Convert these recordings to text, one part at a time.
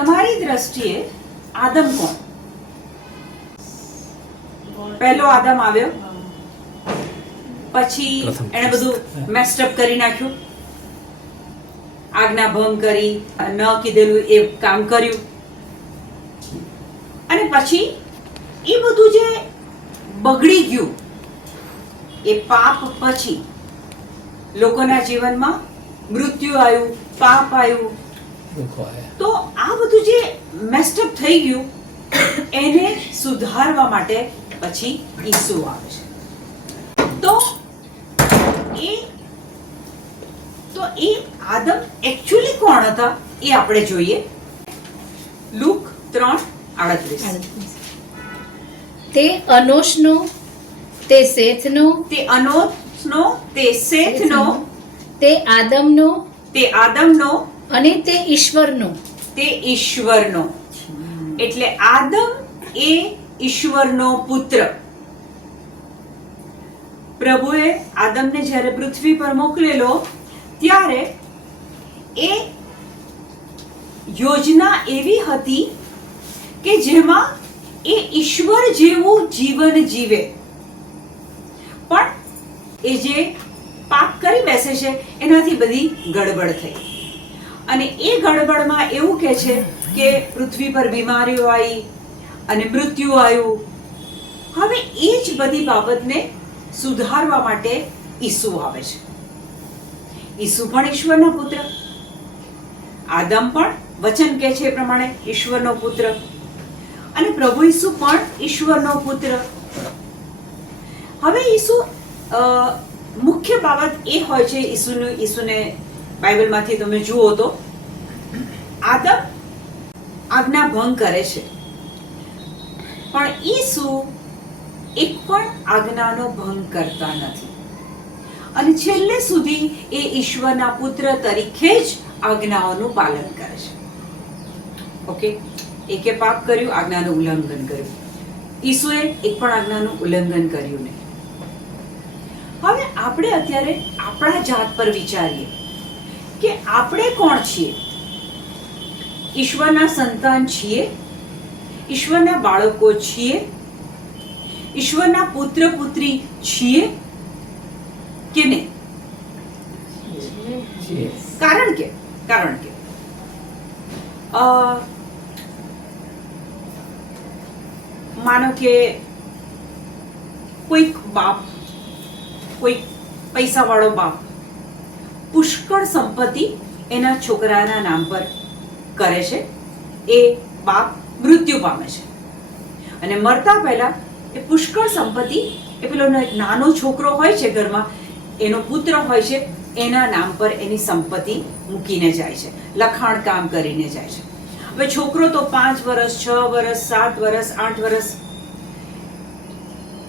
તમારી દ્રષ્ટિએ આદમ કોણ? પહેલો આદમ આવ્યો, પછી એને બધું મેસ્ટઅપ કરી નાખ્યું, આજ્ઞા ભંગ કરી, ન કીધેલું એ કામ કર્યું, અને પછી એ બધું જે બગડી ગયું એ પાપ પછી લોકોના જીવનમાં મૃત્યુ આવ્યું, પાપ આવ્યું, તો આ બધું જે મેસ્ટઅપ થઈ ગયું એને સુધારવા માટે પછી ઈસુ આવે છે. તો એ આદમ એક્ચ્યુઅલી કોણ હતા એ આપણે જોઈએ. લુક 3:38. તે અનોશનો, તે સેથનો, તે અનોશનો, તે સેથનો, તે આદમનો, તે આદમનો, અને તે ઈશ્વરનો. તે ઈશ્વરનો. એટલે આદમ એ ઈશ્વરનો પુત્ર. પ્રભુએ આદમને જ્યારે પૃથ્વી પર મોકલેલો ત્યારે એ યોજના એવી હતી કે જેમાં એ ઈશ્વર જેવું જીવન જીવે, પણ એ જે પાપ કરી બેસે છે એનાથી બધી ગડબડ થઈ, અને એ ગડબડમાં એવું કહે છે કે પૃથ્વી પર બીમારીઓ આવી અને મૃત્યુ આવ્યું. હવે એ જ બધી બાબતને સુધારવા માટે ઈસુ આવે છે. ઈસુ પણ ઈશ્વરના પુત્ર, આદમ પણ વચન કહે છે એ પ્રમાણે ઈશ્વરનો પુત્ર, અને પ્રભુ ઈસુ પણ ઈશ્વરનો પુત્ર. હવે ઈસુ મુખ્ય બાબત એ હોય છે ઈસુને બાઇબલમાંથી તમે જુઓ તો આદમ આજ્ઞા ભંગ કરે છે, પણ ઈસુ એક પણ આજ્ઞાનો ભંગ કરતા નથી, અને છેલ્લે સુધી એ ઈશ્વરના પુત્ર તરીકે જ આજ્ઞાઓનું પાલન કરે છે. ઓકે, એકે પાપ કર્યું, આજ્ઞાનું ઉલ્લંઘન કર્યું. ઈસુએ એક પણ આજ્ઞાનું ઉલ્લંઘન કર્યું નહીં. હવે આપણે અત્યારે આપણા જાત પર વિચારીએ કે આપણે કોણ છીએ? ઈશ્વરના સંતાન છીએ? ઈશ્વરના બાળકો છીએ? ઈશ્વરના પુત્ર પુત્રી છીએ કે નહીં? કારણ કે માનો કે કોઈક બાપ, કોઈક પૈસાવાળો બાપ પુષ્કળ સંપત્તિ એના છોકરાના નામ પર કરે છે. એ બાપ મૃત્યુ પામે છે અને મરતા પહેલા એ પુષ્કળ સંપત્તિ એ પેલો નાનો છોકરો હોય છે ઘરમાં, એનો પુત્ર હોય છે, એના નામ પર એની સંપત્તિ મૂકીને જાય છે, લખાણ કામ કરીને જાય છે. હવે છોકરો તો 5 વર્ષ, 6 વર્ષ, 7 વર્ષ, 8 વર્ષ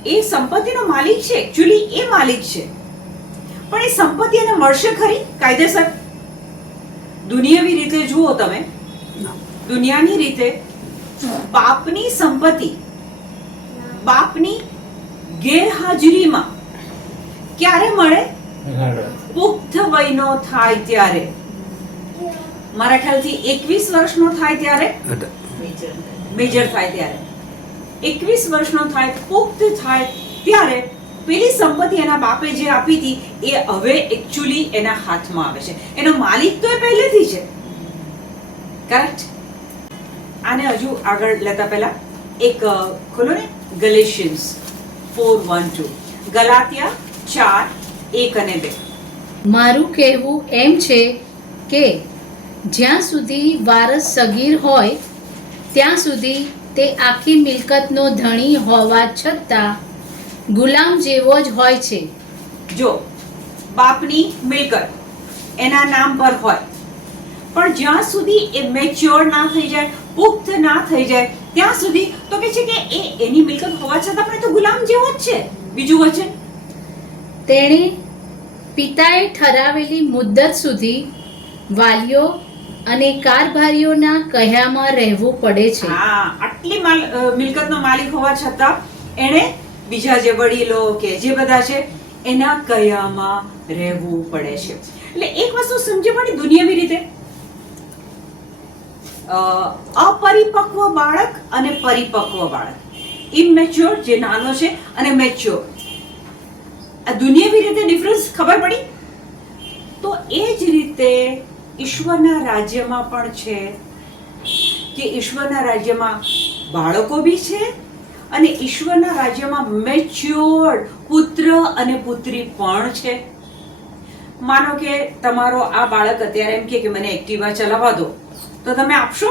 એ સંપત્તિનો માલિક છે. એકચ્યુઅલી એ માલિક છે, પણ એ સંપત્તિ એને મળશે ખરી કાયદેસર? દુનિયાવી રીતે જુઓ તમે, દુનિયાની રીતે બાપની સંપત્તિ બાપની ગેરહાજરીમાં ક્યારે મળે? પુખ્ત વયનો થાય ત્યારે. મારા ખ્યાલથી 21 વર્ષનો થાય ત્યારે, મેજર થાય ત્યારે, 21 વર્ષનો થાય, પુખ્ત થાય ત્યારે પેલી સંપત્તિ એના બાપે જે આપી હતી એ હવે એકચ્યુઅલી એના હાથમાં આવે છે. એનો માલિક તો એ પહેલેથી છે. કરેક્ટ? આને હજુ આગળ લેતા પહેલા એક ખોલો ને, ગલેશિયન્સ 4:1-2. ગલાતિયા 4:1 અને 2. મારું કહેવું એમ છે કે જ્યાં સુધી વારસ સગીર હોય ત્યાં સુધી તે આખી મિલકતનો ધણી હોવા છતાં ગુલામ જેવો જ હોય છે. જો બાપની મિલકત એના નામ પર હોય, પણ જ્યાં સુધી એ મેચ્યોર ના થઈ જાય, પુખ્ત ના થઈ જાય ત્યાં સુધી તો કે છે કે એની મિલકત હોવા છતાં પણ એ તો ગુલામ જેવો જ છે. બીજું વચન, તેણે પિતાએ ઠરાવેલી મુદ્દત સુધી વાલીઓ અને કારભારીઓના કહ્યામાં રહેવું પડે છે. હા, આટલી મિલકતનો માલિક હોવા છતાં એને બીજા જે વડીલો કે જે બધા છે એના કહ્યામાં રહેવું પડે છે. એટલે એક વસ્તુ સમજે પડી દુનિયાવી રીતે, અપરિપક્વ બાળક અને પરિપક્વ બાળક, ઇમેચ્યોર જે નાનો છે અને મેચ્યોર, આ દુનિયાવી રીતે ડિફરન્સ ખબર પડી? તો એ જ રીતે ઈશ્વરના રાજ્યમાં પણ છે કે ઈશ્વરના રાજ્યમાં બાળકો બી છે અને ઈશ્વરના રાજ્યમાં મેચ્યોર પુત્ર અને પુત્રી પણ છે. માનો કે તમારો આ બાળક અત્યારે એમ કે મને એક્ટિવા ચલાવવા દો, તો તમે આપશો?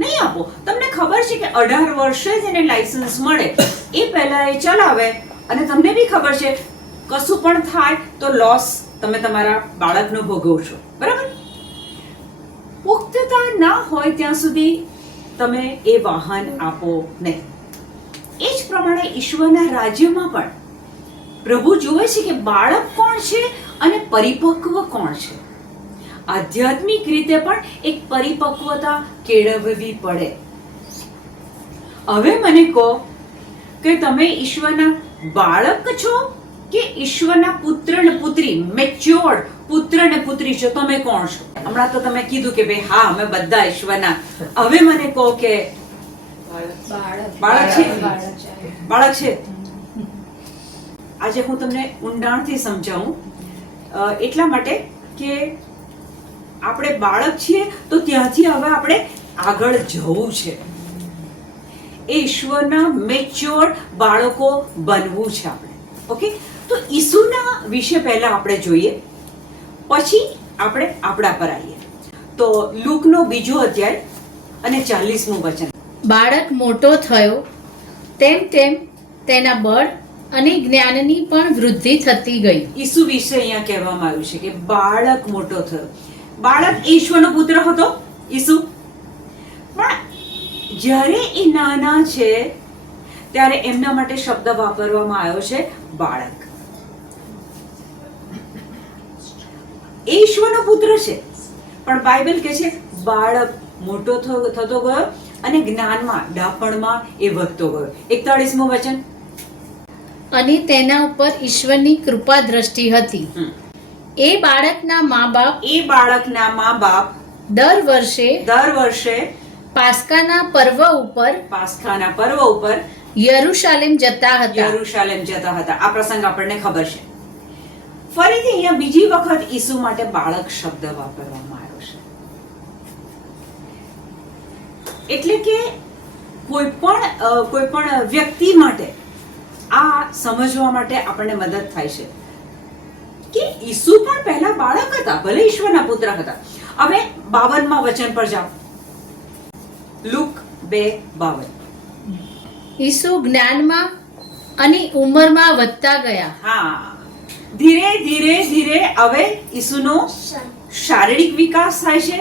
નહીં આપો. તમને ખબર છે કે 18 વર્ષે જ એને લાયસન્સ મળે એ પહેલા એ ચલાવે અને તમને બી ખબર છે કશું પણ થાય તો લોસ તમે તમારા બાળકનો ભોગવશો, બરાબર? પુખ્તતા ના હોય ત્યાં સુધી તમે એ વાહન આપો નહીં. એ જ પ્રમાણે ઈશ્વરના રાજ્યમાં પણ પ્રભુ જુએ છે કે બાળક કોણ છે અને પરિપક્વ કોણ છે. આધ્યાત્મિક રીતે પણ એક પરિપક્વતા કેળવવી પડે. હવે મને કહો કે તમે ઈશ્વરના બાળક છો કે ઈશ્વરના પુત્ર ને પુત્રી, મેચ્યોર્ડ પુત્ર ને પુત્રી છો? તમે કોણ છો? હમણાં તો તમે કીધું કે ભાઈ હા અમે બધા ઈશ્વરના. હવે મને કહો કે બાળક છે. બાળક છે. આજે હું તમને ઊંડાણથી સમજાવું એટલા માટે કે આપણે બાળક છીએ તો ત્યાંથી હવે આપણે આગળ જવું છે. એ ઈશ્વરના મેચ્યોર બાળકો બનવું છે આપણે. ઓકે, તો ઈસુના વિશે પહેલા આપણે જોઈએ, પછી આપણે આપણા પર આવીએ. તો લૂકનો 2 અધ્યાય અને 40મું વચન. બાળક મોટો થયો તેમ તેમ તેના બળ અને જ્ઞાનની પણ વૃદ્ધિ થતી ગઈ. ઈસુ વિશે અહીંયા કહેવામાં આવ્યું છે કે બાળક મોટો થયો. બાળક ઈશ્વરનો પુત્ર હતો ઈસુ, પણ જ્યારે એ નાના છે ત્યારે એમના માટે શબ્દ વાપરવામાં આવ્યો છે બાળક. એ ઈશ્વરનો પુત્ર છે, પણ બાઇબલ કહે છે બાળક મોટો થતો ગયો અને જ્ઞાનમાં, ડાપણમાં એ વધતો ગયો. 41મું વચન. અને તેના ઉપર ઈશ્વરની કૃપા દ્રષ્ટિ હતી. એ બાળકના મા બાપ દર વર્ષે પાસ્કાના પર્વ ઉપર યરૂશાલેમ જતા હતા. આ પ્રસંગ આપણને ખબર છે. ફરીથી અહીંયા બીજી વખત ઈસુ માટે બાળક શબ્દ વાપરવામાં આવ્યો છે. એટલે કે કોઈ પણ વ્યક્તિ માટે આ સમજવા માટે આપણને મદદ થાય છે કે ઈસુ પણ પહેલા બાળક હતા, ભલે ઈશ્વરના પુત્ર હતા. હવે 52માં વચન પર જાઓ. લૂક 2:52. ઈસુ જ્ઞાનમાં અને ઉંમરમાં વધતા ગયા. હા, ધીરે ધીરે હવે ઈસુનો શારીરિક વિકાસ થાય છે,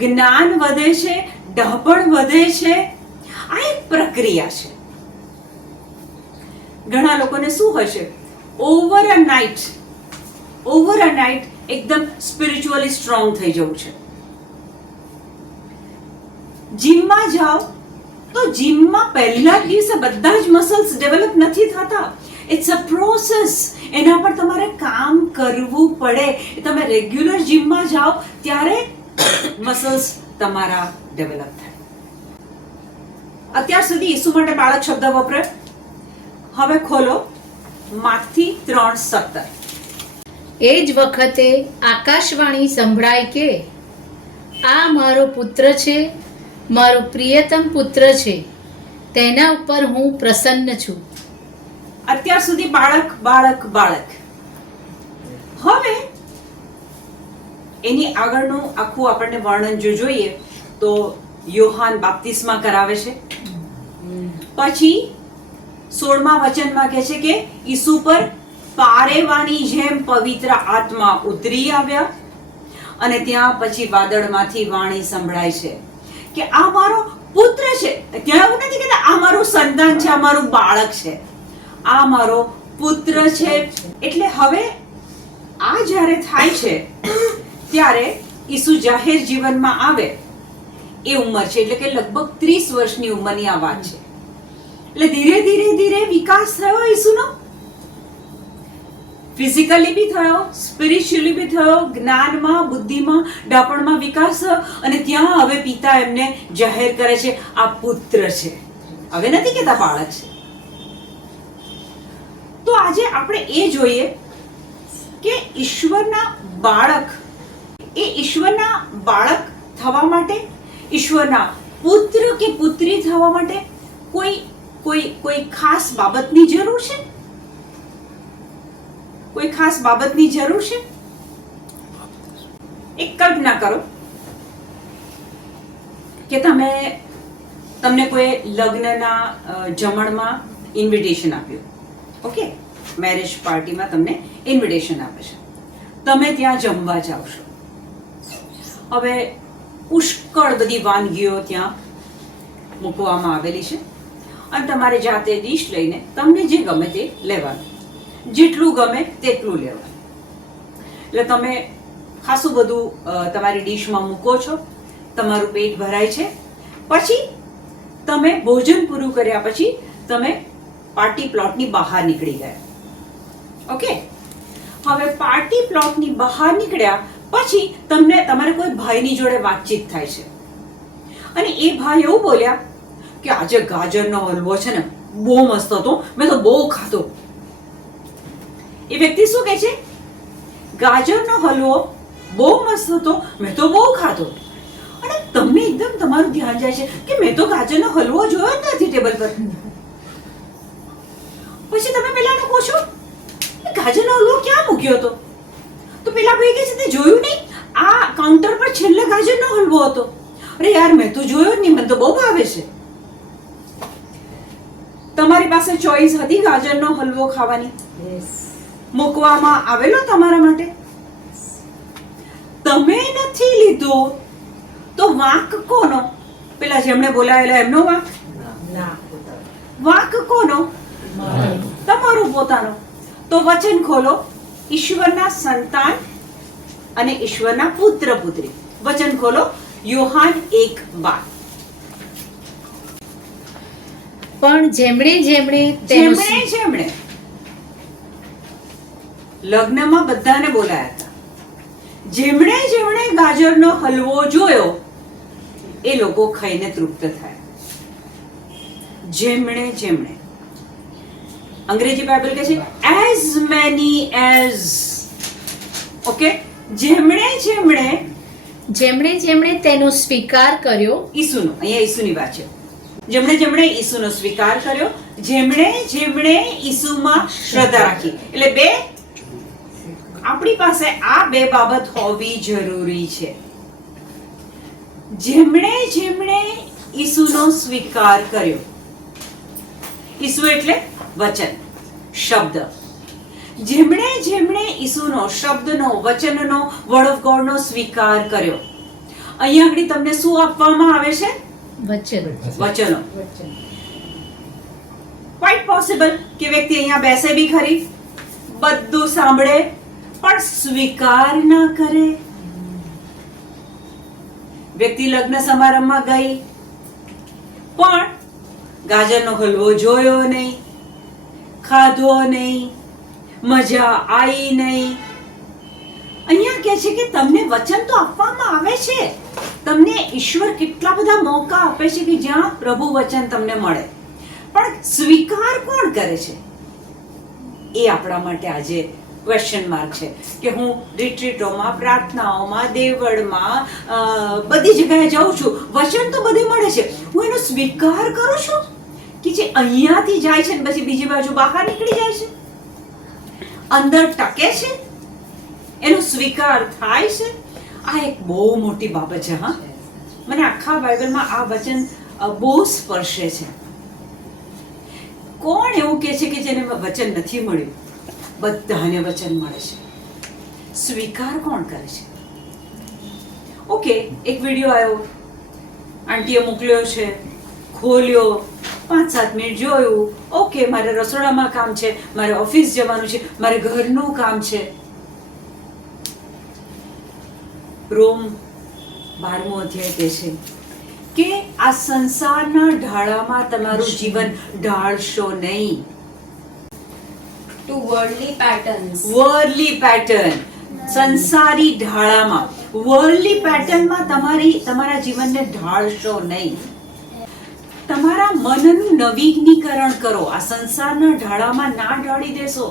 જ્ઞાન વધે છે, ડહાપણ વધે છે. આ એક પ્રક્રિયા છે. ઘણા લોકોને શું હશે, ઓવર અ નાઇટ એકદમ સ્પિરિચ્યુઅલી સ્ટ્રોંગ થઈ જવું છે. જીમમાં જાઓ તો જીમમાં પહેલા દિવસે બધા જ મસલ્સ ડેવલપ નથી થતા. It's a process. એના પર તમારે કામ કરવું પડે. તમે રેગ્યુલર જીમમાં જાઓ ત્યારે મસલ્સ તમારા ડેવલપ થાય. અત્યાર સુધી ઈસુ માટે બાળક શબ્દ વપરાય. હવે ખોલો માથી 3:17. એ જ વખતે આકાશવાણી સંભળાય કે આ મારો પુત્ર છે, મારો પ્રિયતમ પુત્ર છે, તેના ઉપર હું પ્રસન્ન છું. અત્યાર સુધી બાળક. હવે એની આગળનું આખું આપણને વર્ણન જો જોઈએ તો યોહાન બાપ્તિસ્મા કરાવે છે. પછી 16મા વચનમાં કહે છે કે ઈસુ પર પારેવાની જેમ પવિત્ર આત્મા ઉતરી આવ્યા અને ત્યાં પછી વાદળમાંથી વાણી સંભળાય છે કે આ મારો પુત્ર છે. ત્યાં એવું નથી કહેતા આ મારું સંતાન છે, આ મારું બાળક છે, આ મારો પુત્ર છે. એટલે હવે આ જ્યારે થાય છે ત્યારે ઈસુ જાહેર જીવનમાં આવે એ ઉંમર છે, એટલે કે લગભગ 30 વર્ષની ઉંમરની આ વાત છે. એટલે ધીરે ધીરે વિકાસ થયો ઈસુનો. ફિઝિકલી બી થયો, સ્પિરિચ્યુઅલી બી થયો, જ્ઞાનમાં, બુદ્ધિમાં, ડાપણમાં વિકાસ થયો, અને ત્યાં હવે પિતા એમને જાહેર કરે છે આ પુત્ર છે, હવે નથી કહેતા બાળક છે. તો આજે આપણે એ જોઈએ કે ઈશ્વરના બાળક થવા માટે, ઈશ્વરના પુત્ર કે પુત્રી થવા માટે કોઈ ખાસ બાબતની જરૂર છે? કોઈ ખાસ બાબતની જરૂર છે? એક કલ્પના કરો કે તમને કોઈ લગ્નના જમણમાં ઇન્વિટેશન આપ્યું. ઓકે, મેરેજ પાર્ટીમાં તમને ઇન્વિટેશન આપે છે, તમે ત્યાં જમવા જાવ છો. હવે પુષ્કળ બધી વાનગીઓ ત્યાં મૂકવામાં આવેલી છે, અને તમારે જાતે ડીશ લઈને તમને જે ગમે તે લેવાનું, જેટલું ગમે તેટલું લેવાનું. એટલે તમે ખાસું બધું તમારી ડીશમાં મૂકો છો, તમારું પેટ ભરાય છે. પછી તમે ભોજન પૂરું કર્યા પછી તમે પાર્ટી પ્લોટની બહાર નીકળી ગયા. ઓકે, હવે પાર્ટી પ્લોટની બહાર નીકળ્યા પછી તમારે કોઈ ભાઈની જોડે વાતચીત થાય છે, અને એ ભાઈ એવું બોલ્યા કે આજે ગાજરનો હલવો છે ને બહુ મસ્ત હતો, મેં તો બહુ ખાધો. એ વ્યક્તિ શું કહે છે? ગાજરનો હલવો બહુ મસ્ત હતો, મેં તો બહુ ખાધો. અને તમને એકદમ તમારું ધ્યાન જાય છે કે મેં તો ગાજરનો હલવો જોયો જ નથી ટેબલ પર. પછી તમે પેલાને પૂછો ગાજરનો હલવો ક્યાં મૂક્યો હતો? તો પેલા ભાઈ કહે છે તે જોયું નહીં, આ કાઉન્ટર પર છેલ્લે ગાજરનો હલવો હતો. અરે યાર, મેં તો જોયો જ નહીં, મને તો બહુ ભાવે છે. તમારી પાસે ચોઈસ હતી ગાજરનો હલવો ખાવાની, મૂકવામાં આવેલો તમારા માટે, તમે નથી લીધો તો વાંક કોનો? પેલા જેમણે બોલાયેલા એમનો વાંક? વાંક કોનો? તમારો પોતાનો. તો વચન ખોલો, ઈશ્વરના સંતાન અને ઈશ્વરના પુત્ર પુત્રી. વચન ખોલો, યોહાન 1:12. પણ જેમણે લગ્નમાં બધાને બોલાયા હતા, જેમણે ગાજરનો હલવો જોયો એ લોકો ખાઈને તૃપ્ત થયા. જેમણે અંગ્રેજી બાઇબલ કહે છે as many as. ઓકે, જેમણે તેનો સ્વીકાર કર્યો. ઈસુનો, અહીંયા ઈસુની વાત છે. જેમણે ઈસુનો સ્વીકાર કર્યો, જેમણે ઈસુમાં શ્રદ્ધા રાખી. એટલે આપણી પાસે આ બે બાબત હોવી જરૂરી છે. જેમણે ઈસુનો સ્વીકાર કર્યો. ઈસુ એટલે વચન, શબ્દ. જેમણે ઈસુનો શબ્દનો, વચનનો, વર્ડ ઓફ ગોડનો સ્વીકાર કર્યો. અહીંયા આગળ તમને શું આપવામાં આવે છે? વચનો. ક્વાઇટ પોસિબલ કે વ્યક્તિ અહીંયા બેસે બી ખરી, બધું સાંભળે, પણ સ્વીકાર ના કરે. વ્યક્તિ લગ્ન સમારંભમાં ગઈ, પણ ગાજરનો હલવો જોયો નહીં, ખાધો નહીં, મજા આવી નહીં. અહીંયા કહે છે કે તમને વચન તો આપવામાં આવે છે, તમને ઈશ્વર કેટલા બધા મોકા આપે છે કે જ્યાં પ્રભુ વચન તમને મળે, પણ સ્વીકાર કોણ કરે છે? એ આપણા માટે આજે ક્વેશ્ચન માર્ક છે કે હું રિટ્રીટોમાં, પ્રાર્થનાઓમાં, દેવળમાં, બધી જગ્યાએ જાઉં છું, વચન તો બધે મળે છે, હું એનો સ્વીકાર કરું છું કે જે અહીંયાથી જાય છે ને પછી બીજી બાજુ બહાર નીકળી જાય છે, અંદર ટકે છે, એનો સ્વીકાર થાય છે? આ એક બહુ મોટી બાબત છે. હા, મને આખા બાઇબલમાં આ વચન બહુ સ્પર્શે છે. કોણ એવું કહે છે કે જેને વચન નથી મળ્યું? બધાને વચન મળે છે. સ્વીકાર કોણ કરે છે? ઓકે, એક વિડીયો આવ્યો, આંટીએ મોકલ્યો છે, ખોલ્યો, 5-7 મિનિટ જોયું. ઓકે, મારે રસોડામાં કામ છે, મારે ઓફિસ જવાનું છે, મારે ઘરનું કામ છે. રોમ 12મો અધ્યાય કહે છે કે આ સંસારના ઢાળામાં તમારું જીવન ઢાળશો નહીં. to worldly patterns. Worldly pattern, સંસારી ઢાળામાં, વર્લ્ડલી પેટર્નમાં તમારા જીવનને ઢાળશો નહીં. તમારા મનનું નવીનીકરણ કરો. આ સંસારના ઢાળામાં ના ઢાળી દેશો.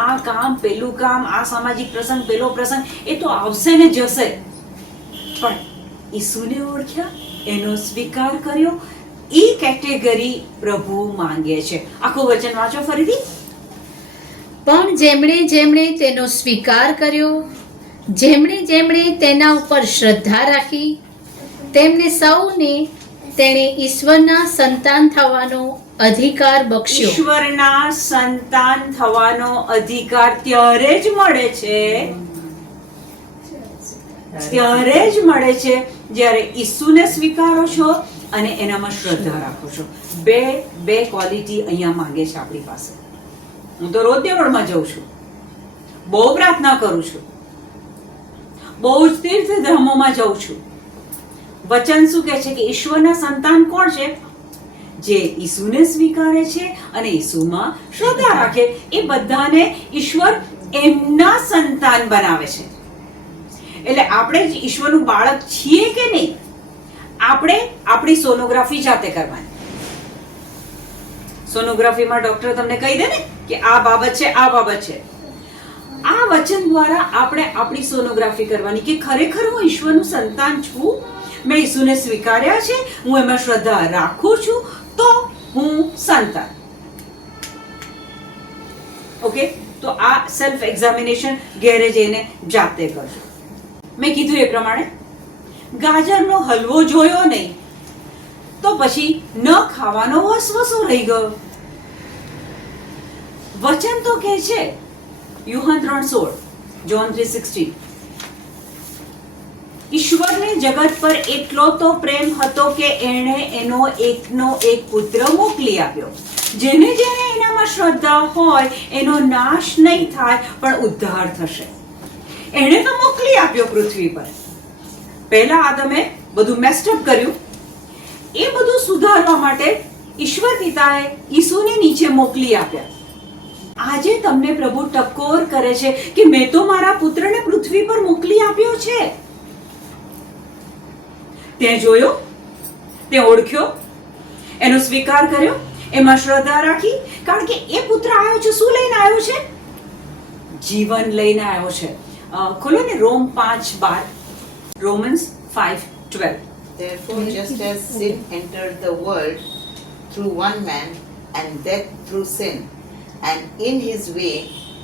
આ કામ, પેલું કામ, આ સામાજિક પ્રસંગ, પેલો પ્રસંગ, એ તો આવશે ને જશે. પણ ઈસુને ઓળખ્યા, એનો સ્વીકાર કર્યો, એ કેટેગરી પ્રભુ માંગે છે. આખું વચન વાંચો ફરીથી. પણ જેમણે તેનો સ્વીકાર કર્યો, જેમણે તેના ઉપર શ્રદ્ધા રાખી, તેમને સૌને તેણે ઈશ્વરના સંતાન થવાનો અધિકાર બક્ષ્યો. ઈશ્વરના સંતાન થવાનો અધિકાર ત્યારે જ મળે છે, ત્યારે જ મળે છે જ્યારે ઈસુને સ્વીકારો છો અને એનામાં શ્રદ્ધા રાખો છો. બે ક્વોલિટી અહીંયા માંગે છે આપણી પાસે. હું તો રોજ દેવળમાં જઉં છું, બહુ પ્રાર્થના કરું છું, બહુ જ તીર્થ ધામોમાં જઉં છું. વચન શું કહે છે કે ઈશ્વરના સંતાન કોણ છે? જે ઈસુને સ્વીકારે છે અને ઈસુમાં શ્રદ્ધા રાખે. એ બધાને ઈશ્વર એમના સંતાન બનાવે છે. એટલે આપણે જ ઈશ્વરનું બાળક છીએ કે નહીં, આપણે આપણી સોનોગ્રાફી જાતે કરવાની. સોનોગ્રાફીમાં ડોક્ટર તમને કહી દે ને કે આ બાબત છે, આ બાબત છે. આ વચન દ્વારા આપણે આપણી સોનોગ્રાફી કરવાની કે ખરેખર હું ઈશ્વરનું સંતાન છું, મેં ઈસુને સ્વીકાર્યા છે, હું એમાં શ્રદ્ધા રાખું છું, તો હું સંતાન. ઓકે, તો આ સેલ્ફ એક્ઝામિનેશન ઘેરે જઈને જાતે કરજો. મેં કીધું એ પ્રમાણે ગાજરનો હલવો જોયો નહીં તો પછી ન ખાવાનો વસવસો રહી ગયો. વચન તો કહે છે યુહાન 3:16, જોન 3:16, ઈશ્વરને જગત પર એટલો તો પ્રેમ હતો કે એણે એનો એકનો એક પુત્ર મોકલી આપ્યો, જેને એનામાં શ્રદ્ધા હોય એનો નાશ નહીં થાય પણ ઉદ્ધાર થશે. એણે તો મોકલી આપ્યો પૃથ્વી પર. પહેલા આદમે બધું મેસ્ટઅપ કર્યું, એ બધું સુધારવા માટે ઈશ્વર પિતાએ ઈસુને નીચે મોકલી આપ્યા. આજે તમને પ્રભુ ટકોર કરે છે કે મેં તો મારા પુત્રને પૃથ્વી પર મોકલી આપ્યો છે. તે જોયો, તે ઓળખ્યો, એનો સ્વીકાર કર્યો, એમાં શ્રદ્ધા રાખી. કારણ કે એ પુત્ર આવ્યો છે, શું લઈને આવ્યો છે? જીવન લઈને આવ્યો છે. ખોલો ને રોમ 5:12, રોમન્સ 5:12. Therefore, just as sin entered the world through one man, and death through sin, and in his way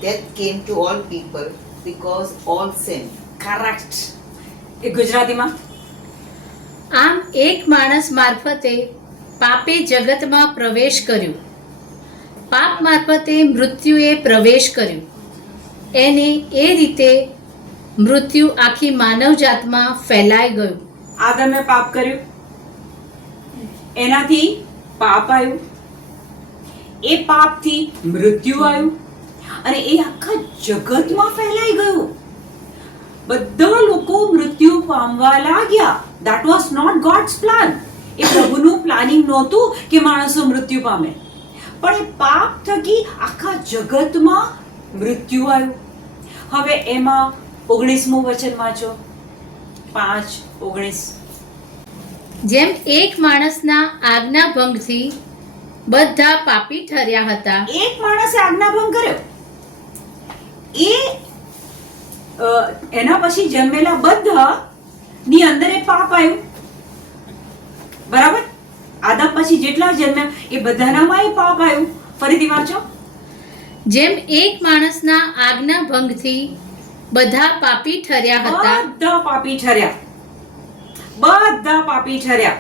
death came to all people because all sinned. Correct. એ ગુજરાતીમાં આમ એક માણસ મારફતે પાપે જગતમાં પ્રવેશ કર્યો, પાપ મારફતે મૃત્યુએ પ્રવેશ કર્યો, એને એ રીતે મૃત્યુ આખી માનવજાતમાં ફેલાઈ ગયું. આદમે પાપ કર્યું, એનાથી પાપ આવ્યું, એ પાપથી મૃત્યુ આવ્યું અને એ આખા જગતમાં ફેલાઈ ગયું. બધા લોકો મૃત્યુ પામવા લાગ્યા. That was not God's plan. એ પ્રભુનું પ્લાનિંગ નહોતું કે માણસો મૃત્યુ પામે, પણ એ પાપ થકી આખા જગતમાં મૃત્યુ આવ્યું. હવે એમાં 19મું વચન વાંચો, 5:19. જેમ એક માણસના આજ્ઞાભંગથી બધા પાપી ઠર્યા હતા, એક માણસે આજ્ઞાભંગ કર્યો, એના પછી જન્મેલા બધા ની અંદર એ પાપ આવ્યું. બરાબર? આદમ પછી જેટલા જન્મ્યા એ બધાનામાં એ પાપ આવ્યું. ફરીથી વાંચો. જેમ એક માણસના આજ્ઞાભંગથી બધા પાપી ઠર્યા હતા, બધા પાપી ઠર્યા, બધા પાપી ઠર્યા.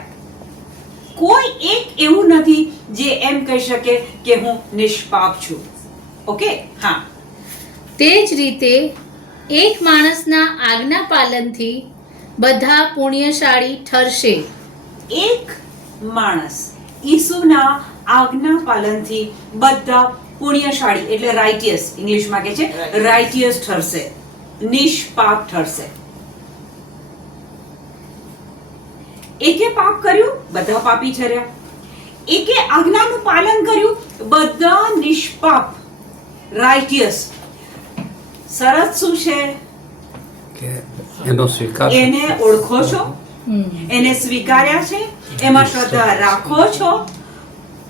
કોઈ એક એવું નથી જે એમ કહી શકે કે હું નિષ્પાપ છું. ઓકે, હા. તે જ રીતે એક માણસના આજ્ઞા પાલનથી બધા પુણ્યશાળી ઠરશે. એક માણસ ઈસુના આજ્ઞા પાલનથી બધા પુણ્યશાળી એટલે રાઇટિયસ, ઇંગ્લિશમાં કહે છે રાઇટિયસ ઠરશે, નિષ્પાપ ઠરશે. એકે પાપ કર્યું, બધા પાપી ઠર્યા. એકે આજ્ઞાનું પાલન કર્યું, બધા નિષ્પાપ. રાઇટિયસ. શરત શું છે? કે એનો સ્વીકાર એને ઓળખો છો, હમ. એને સ્વીકાર્યા છે, એમાં શ્રદ્ધા રાખો છો,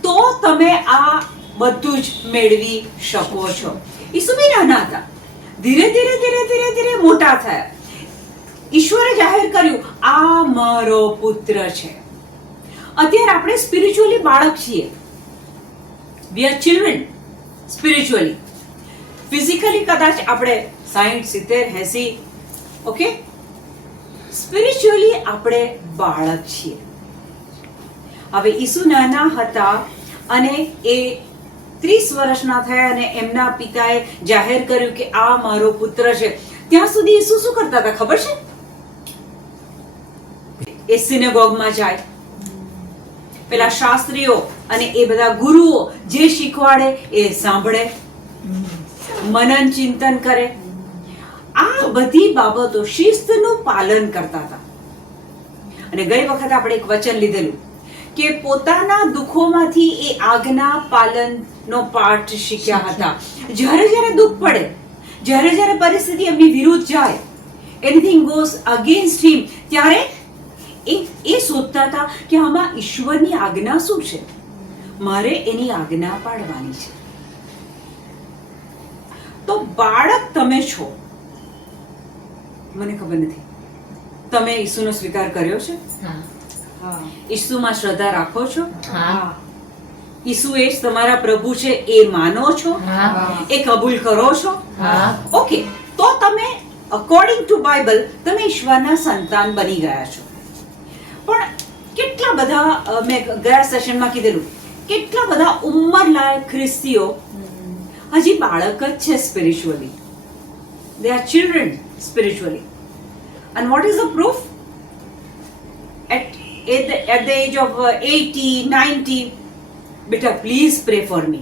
તો તમે આ બધું જ મેળવી શકો છો. ઈસુ બી નાના હતા, ધીરે ધીરે ધીરે ધીરે ધીરે મોટા થયા. ઈશ્વરે જાહેર કર્યું આ મારો પુત્ર છે. અત્યારે આપણે સ્પિરિચ્યુઅલી બાળક છીએ. We are children spiritually. Physically કદાચ આપણે 60, 70, 80, ઓકે. સ્પિરિચ્યુઅલી આપણે બાળક છીએ. હવે ઈસુ નાના હતા અને એ 30 વર્ષના થયા અને એમના પિતાએ જાહેર કર્યું કે આ મારો પુત્ર છે. ત્યાં સુધી ઈસુ શું કરતા હતા ખબર છે? એ સિનેગોગમાં જાય, પેલા શાસ્ત્રીઓ અને એ બધા ગુરુઓ જે શીખવાડે એ સાંભળે, મનન ચિંતન કરે. આ બધી બાબતો શિસ્તનું પાલન કરતા હતા. અને ગઈ વખત આપણે એક વચન લીધેલું કે પોતાના દુઃખોમાંથી એ આજ્ઞા પાલનનો પાઠ શીખ્યા હતા. જ્યારે જ્યારે દુઃખ પડે, જ્યારે જ્યારે પરિસ્થિતિ એમની વિરુદ્ધ જાય, એનીથિંગ ગોઝ અગેન્સ્ટ હિમ, ત્યારે એ શોધતા હતા કે આમાં ઈશ્વરની આજ્ઞા શું છે, મારે એની આજ્ઞા પાડવાની છે. તો બાળક તમે છો. મને ખબર નથી તમે ઈસુનો સ્વીકાર કર્યો છે? હા. ઈસુમાં શ્રદ્ધા રાખો છો? હા. ઈસુ એ જ તમારા પ્રભુ છે એ માનો છો? હા. એ કબૂલ કરો છો? હા. ઓકે, તો તમે અકોર્ડિંગ ટુ બાઇબલ તમે ઈશ્વરના સંતાન બની ગયા છો. પણ કેટલા બધા મેં ગયા સેશનમાં કીધેલું, કેટલા બધા ઉંમરલાયક ખ્રિસ્તીઓ હજી બાળક જ છે spiritually. They are children spiritually. And what is the proof? At the age of 80, 90, beta, please pray for me.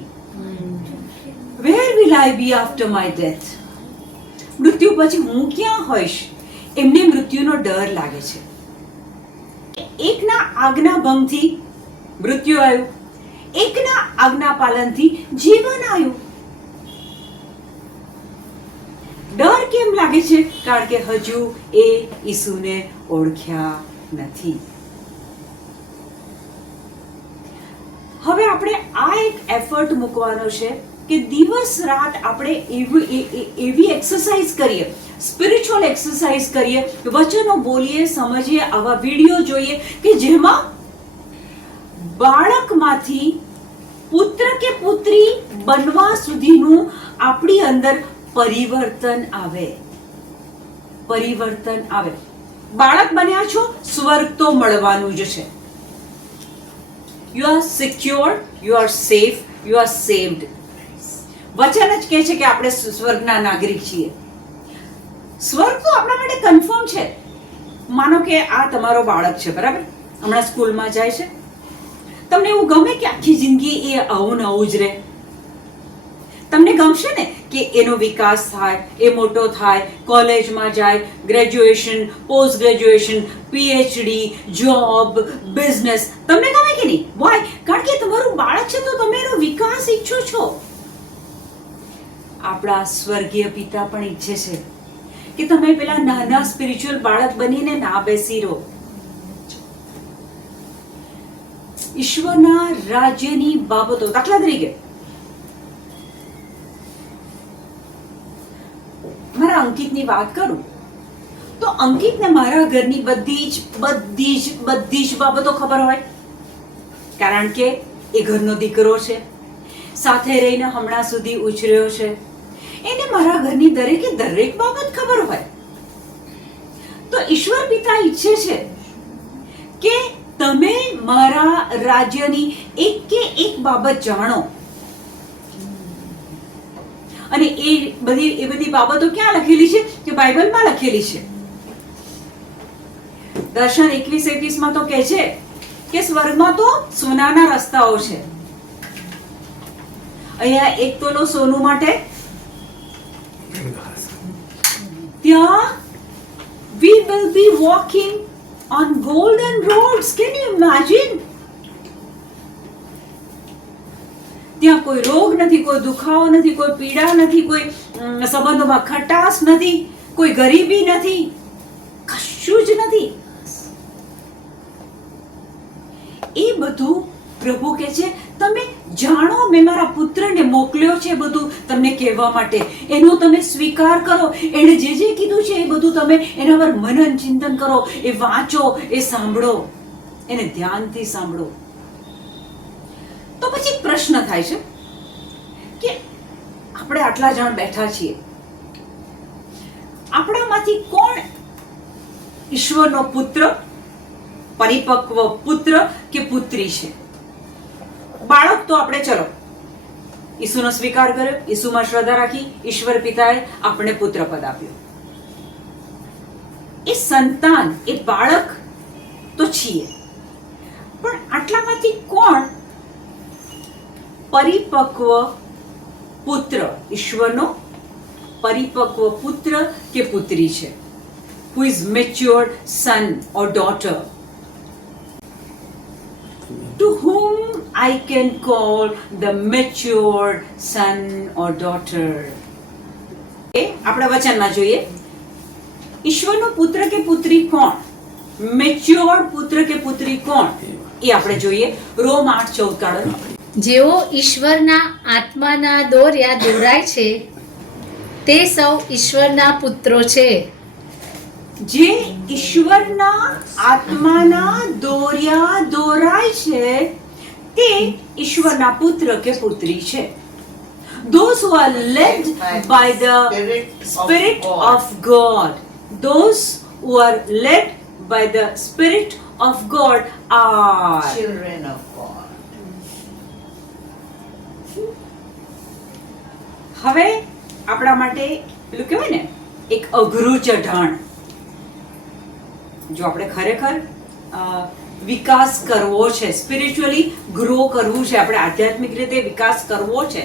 Where will I be after my death? મૃત્યુ પછી હું ક્યાં હોઈશ? એમને મૃત્યુનો ડર લાગે છે. એકના આજ્ઞા ભંગથી મૃત્યુ આવ્યું, એકના આજ્ઞા પાલનથી જીવન આવ્યું. ડર કેમ લાગે છે? કારણ કે હજુ એ ઈસુને ઓળખ્યા નથી. હવે આપણે આ એક એફર્ટ મૂકવાનો છે કે દિવસ રાત આપણે એવી એક્સરસાઇઝ કરીએ, સ્પિરિચ્યુઅલ એક્સરસાઇઝ કરીએ, વચનો બોલીએ, સમજીએ, આવા વિડીયો જોઈએ કે જેમાં બાળકમાંથી પુત્ર કે પુત્રી બનવા સુધીનું આપણી અંદર પરિવર્તન આવે. પરિવર્તન આવે. બાળક બન્યા છો, સ્વર્ગ તો મળવાનું જ છે. You are secure, you are safe, you are saved. વચન જ કહે છે કે આપણે સ્વર્ગના નાગરિક છીએ. સ્વર્ગ તો આપણા માટે કન્ફર્મ છે. માનો કે આ તમારો બાળક છે, બરાબર? હમણાં સ્કૂલમાં જાય છે. તમને એવું ગમે કે આખી જિંદગી એ આવું ને આવું જ રહે? તમને ગમશે ને કે એનો વિકાસ થાય, એ મોટો થાય, કોલેજમાં જાય, graduation, post graduation, PhD, job, business. તમને ગમે કે નહીં? વાય? કારણ કે તમારું બાળક છે તો તમે એનો વિકાસ ઈચ્છો છો. આપણા સ્વર્ગીય પિતા પણ ઈચ્છે છે કે તમે પેલા નાના સ્પિરિચ્યુઅલ બાળક બનીને ના બેસી રહો. ઈશ્વરના રાજ્યની બાબતો, દાખલા તરીકે મારા અંકિતની વાત કરું તો અંકિતને મારા ઘરની બધી જ બાબતો ખબર હોય, કારણ કે એ ઘરનો દીકરો છે, સાથે રહીને હમણાં સુધી ઉછર્યો છે. એને મારા ઘરની દરેક બાબત ખબર હોય. તો ઈશ્વર પિતા ઈચ્છે છે કે તમે મારા રાજ્યની એક બાબત જાણો. અને એ બધી બાબતો ક્યાં લખેલી છે? કે બાઇબલમાં લખેલી છે. દર્શન 21:21 તો કહે છે કે સ્વર્ગમાં તો સોનાના રસ્તાઓ છે. અહીંયા 1 તોલો સોનું માટે ત્યાં we will be walking on golden roads. Can you imagine? ત્યાં કોઈ રોગ નથી, કોઈ દુખાવો નથી, કોઈ પીડા નથી, કોઈ સંબંધોમાં ખટાશ નથી, કોઈ ગરીબી નથી, કશું જ નથી. એ બધું પ્રભુ કહે છે તમે જાણો મેં મારા પુત્રને મોકલ્યો છે બધું તમને કહેવા માટે. એનો તમે સ્વીકાર કરો. એણે જે જે કીધું છે એ બધું તમે એના પર મનન ચિંતન કરો, એ વાંચો, એ સાંભળો, એને ધ્યાનથી સાંભળો. તો પછી એક પ્રશ્ન થાય છે કે આપણે આટલા જણ બેઠા છીએ, આપણામાંથી કોણ ઈશ્વરનો પુત્ર, પરિપક્વ પુત્ર કે પુત્રી છે? બાળક તો આપણે ચલો ઈસુનો સ્વીકાર કર્યો, ઈસુમાં શ્રદ્ધા રાખી, ઈશ્વર પિતાએ આપણે પુત્ર પદ આપ્યું. એ સંતાન, એ બાળક તો છીએ, પણ આટલામાંથી કોણ પરિપક્વ પુત્ર, ઈશ્વરનો પરિપક્વ પુત્ર કે પુત્રી છે? Who is matured son or daughter? To whom I can call the matured son or daughter? આપણા વચનમાં જોઈએ, ઈશ્વરનો પુત્ર કે પુત્રી કોણ, મેચ્યોર્ડ પુત્ર કે પુત્રી કોણ, એ આપણે જોઈએ. રોમ 8:14. જેઓ ઈશ્વરના આત્માના દોર્યા દોરાય છે તે સૌ ઈશ્વરના પુત્રો છે. જે ઈશ્વરના આત્માના દોર્યા દોરાય છે તે ઈશ્વરના પુત્ર કે પુત્રી છે. Those who are led by the Spirit of God, those who are led by the Spirit of God are children of God. હવે આપણા માટે પેલું કહેવાય ને એક અઘરું ચઢાણ. જો આપણે ખરેખર વિકાસ કરવો છે, સ્પિરિચ્યુઅલી ગ્રો કરવું છે, આપણે આધ્યાત્મિક રીતે વિકાસ કરવો છે,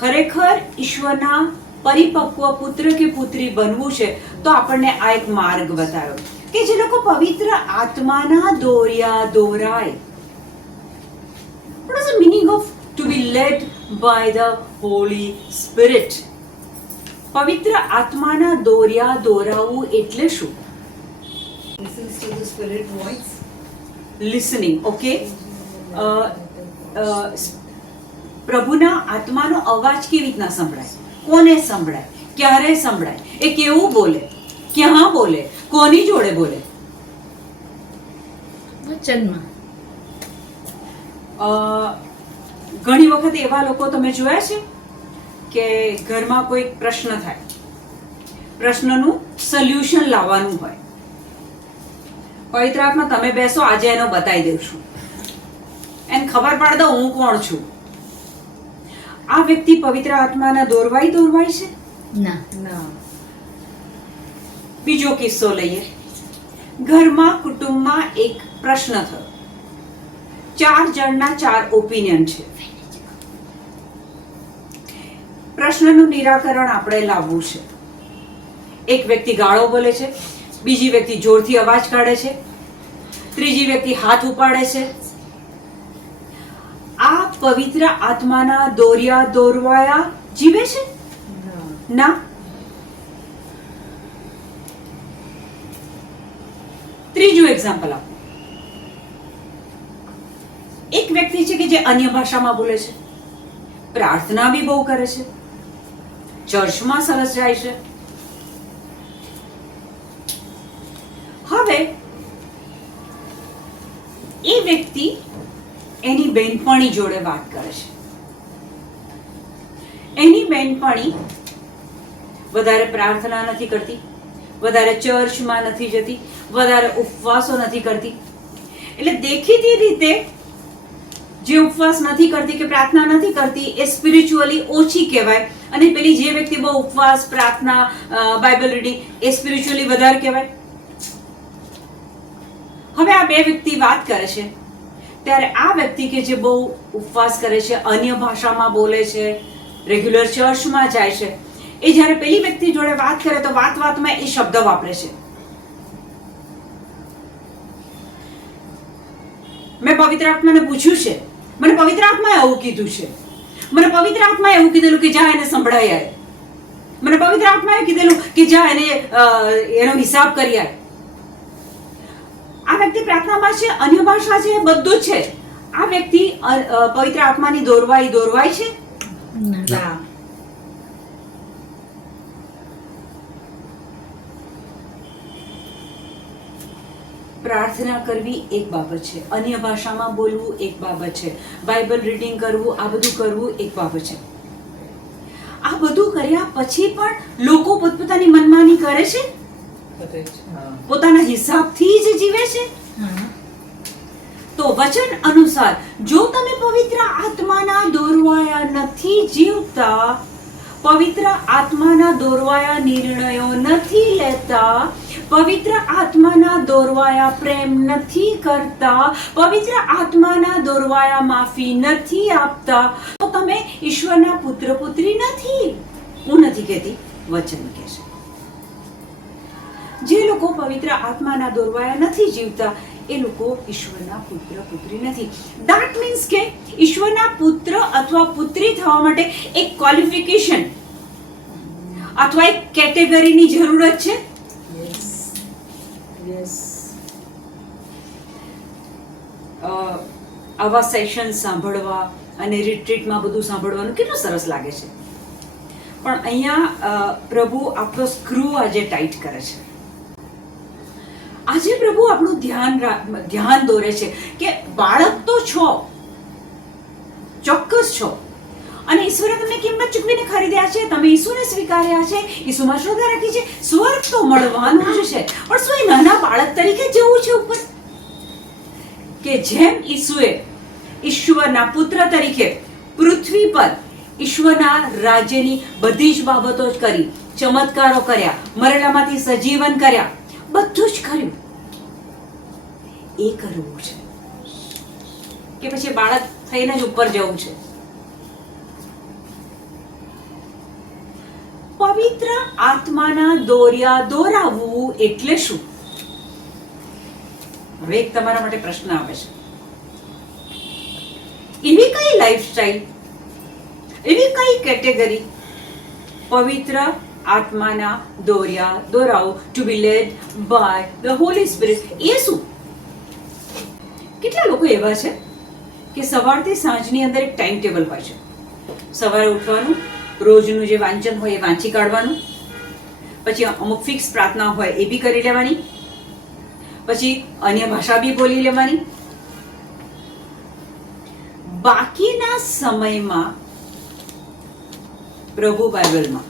ખરેખર ઈશ્વરના પરિપક્વ પુત્ર કે પુત્રી બનવું છે, તો આપણને આ એક માર્ગ બતાવ્યો કે જે લોકો પવિત્ર આત્માના દોર્યા દોરાય. What is the meaning of to be led by the Holy Spirit? પવિત્ર આત્માના દોર્યા દોરાવું એટલે શું? Listens to the Spirit voice. Listening, okay? પ્રભુના આત્માનો અવાજ કેવી રીતના સંભળાય, કોને સંભળાય, ક્યારે સંભળાય, એ કેવું બોલે, ક્યાં બોલે, કોની જોડે બોલે? વચનમાં. ઘણી વખત એવા લોકો તમે જોયા છે કે ઘરમાં કોઈ પ્રશ્ન થાય, પ્રશ્નનું સોલ્યુશન લાવવાનું હોય, પવિત્ર આત્મા તમે બેસો, આજે એનો બતાવી દઉં છું, એને ખબર પડે તો હું કોણ છું. આ વ્યક્તિ પવિત્ર આત્માના દોરવાય છે? ના. બીજો કિસ્સો લઈએ. ઘરમાં કુટુંબમાં એક પ્રશ્ન થયો, 4 જણના 4 ઓપિનિયન છે. પ્રશ્નનું નિરાકરણ આપણે લાવવું છે. એક વ્યક્તિ ગાળો બોલે છે, બીજી વ્યક્તિ જોરથી અવાજ કાઢે છે, ત્રીજી વ્યક્તિ હાથ ઉપાડે છે. આ પવિત્ર આત્માના દોર્યા દોરવાયા જીવે છે? ના. ત્રીજું એક્ઝામ્પલ આપો. એક વ્યક્તિ છે કે જે અન્ય ભાષામાં બોલે છે, પ્રાર્થના બી બહુ કરે છે, ચર્ચમાં સરસ જાય છે. હવે એ વ્યક્તિ એની બહેનપણી જોડે વાત કરે છે. એની બહેનપણી વધારે પ્રાર્થના નથી કરતી, વધારે ચર્ચમાં નથી જતી, વધારે ઉપવાસો નથી કરતી. એટલે દેખીતી રીતે જે ઉપવાસ નથી કરતી કે પ્રાર્થના નથી કરતી એ સ્પિરિચ્યુઅલી ઓછી કહેવાય, અને પેલી જે વ્યક્તિ બહુ ઉપવાસ, પ્રાર્થના, બાઇબલ રીડિંગ એ સ્પિરિચ્યુઅલી વધારે કહેવાય. હવે આ બે વ્યક્તિ વાત કરે છે ત્યારે આ વ્યક્તિ કે જે બહુ ઉપવાસ કરે છે, અન્ય ભાષામાં બોલે છે, રેગ્યુલર ચર્ચમાં જાય છે, એ જ્યારે પેલી વ્યક્તિ જોડે વાત કરે તો વાતમાં એ શબ્દ વાપરે છે. મેં પવિત્ર આત્માને પૂછ્યું છે મને પવિત્ર આત્માએ આવું કીધું છે, મને પવિત્ર આત્માએ એવું કીધેલું કે જા એને સંભળાઈ આય, મને પવિત્ર આત્માએ કીધેલું કે જા એને એનો હિસાબ કરી આય. આ વ્યક્તિ પ્રાર્થનામાં છે, અન્ય ભાષા છે, બધું જ છે. આ વ્યક્તિ પવિત્ર આત્માની દોરવાય છે? ના. પ્રાર્થના કરવી એક બાબત છે, અન્ય ભાષામાં બોલવું એક બાબત છે, બાઇબલ રીડિંગ કરવું, આ બધું કરવું એક બાબત છે. આ બધું કર્યા પછી પણ લોકો પોતપોતાની મનમાની કરે છે, પોતાના હિસાબથી જ જીવે છે. હા. તો વચન અનુસાર જો તમે પવિત્ર આત્માના દોરવાયા નથી જીવતા, પવિત્ર આત્માના દોરવાયા નિર્ણયો નથી લેતા, પવિત્ર આત્માના દોરવાયા પ્રેમ નથી કરતા, પવિત્ર આત્માના દોરવાયા માફી નથી આપતા, તો તમે ઈશ્વરના પુત્ર પુત્રી નથી. હું નથી કહેતી, વચન કહે છે. જે લોકો પવિત્ર આત્માના દોરવાયા નથી જીવતા એ લોકો ઈશ્વરના પુત્ર પુત્રી નથી. ધેટ મીન્સ કે ઈશ્વરના પુત્ર અથવા પુત્રી થવા માટે એક ક્વોલિફિકેશન અથવા એક કેટેગરીની જરૂરત છે. આવા સેશન સાંભળવા અને રિટ્રીટમાં બધું સાંભળવાનું કેટલું સરસ લાગે છે, પણ અહીંયા પ્રભુ આપણો સ્ક્રૂ આજે ટાઈટ કરે છે. આજે પ્રભુ આપણું ધ્યાન દોરે છે કે બાળક તો છો, ચોક્કસ છો, અને ઈશ્વરે તમને કિંમત ચૂકવીને ખરીદ્યા છે, તમે ઈસુને સ્વીકાર્યા છે, ઈસુમાં શ્રદ્ધા રાખી છે, સ્વર્ગ તો મળવાનું જ છે. પણ શું એ નાના બાળક તરીકે જવું છે ઉપર? કે જેમ ઈસુએ ઈશ્વરના પુત્ર તરીકે પૃથ્વી પર ઈશ્વરના રાજ્યની બધી જ બાબતો જ કરી, ચમત્કારો કર્યા, મરેલામાંથી સજીવન કર્યા, બધું જ કર્યું, એ કરવું છે કે પછી બાળક થઈને જ ઉપર જવું છે? પવિત્ર આત્માના દોરાવવું એટલે શું? હવે એક તમારા માટે પ્રશ્ન આવે છે. એવી કઈ લાઈફસ્ટાઈલ, એવી કઈ કેટેગરી પવિત્ર આત્માના દોરાવ to be led by the holy spirit, એ શું? કેટલા લોકો એવા છે કે સવારથી સાંજની અંદર એક ટાઈમ ટેબલ હોય છે, સવારે ઉઠવાનું, રોજનું જે વાંચન હોય એ વાંચી કાઢવાનું, પછી અમુક ફિક્સ પ્રાર્થના હોય એ બી કરી લેવાની, પછી અન્ય ભાષા બી બોલી લેવાની. બાકીના સમયમાં પ્રભુ બાઇબલમાં,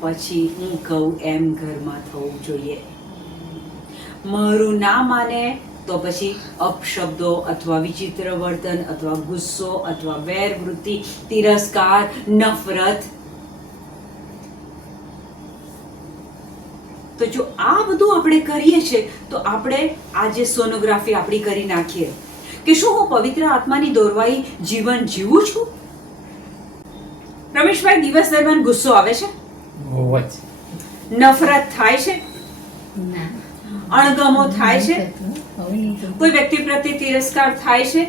પછી હું કહું એમ ઘરમાં થવું જોઈએ. મારું ના માને તો પછી અપશબ્દો અથવા વિચિત્ર વર્તન અથવા ગુસ્સો અથવા વેર વૃત્તિ, તિરસ્કાર, નફરત. તો જો આ બધું આપણે કરીએ છીએ તો આપણે આ જે સોનોગ્રાફી આપણી કરી નાખીએ કે શું હું પવિત્ર આત્માની દોરવાઈ જીવન જીવું છું? રમેશભાઈ, દિવસ દરમિયાન ગુસ્સો આવે છે? નફરત થાય છે? ના. અણગમો થાય છે? કોઈ વ્યક્તિ પ્રત્યે તિરસ્કાર થાય છે?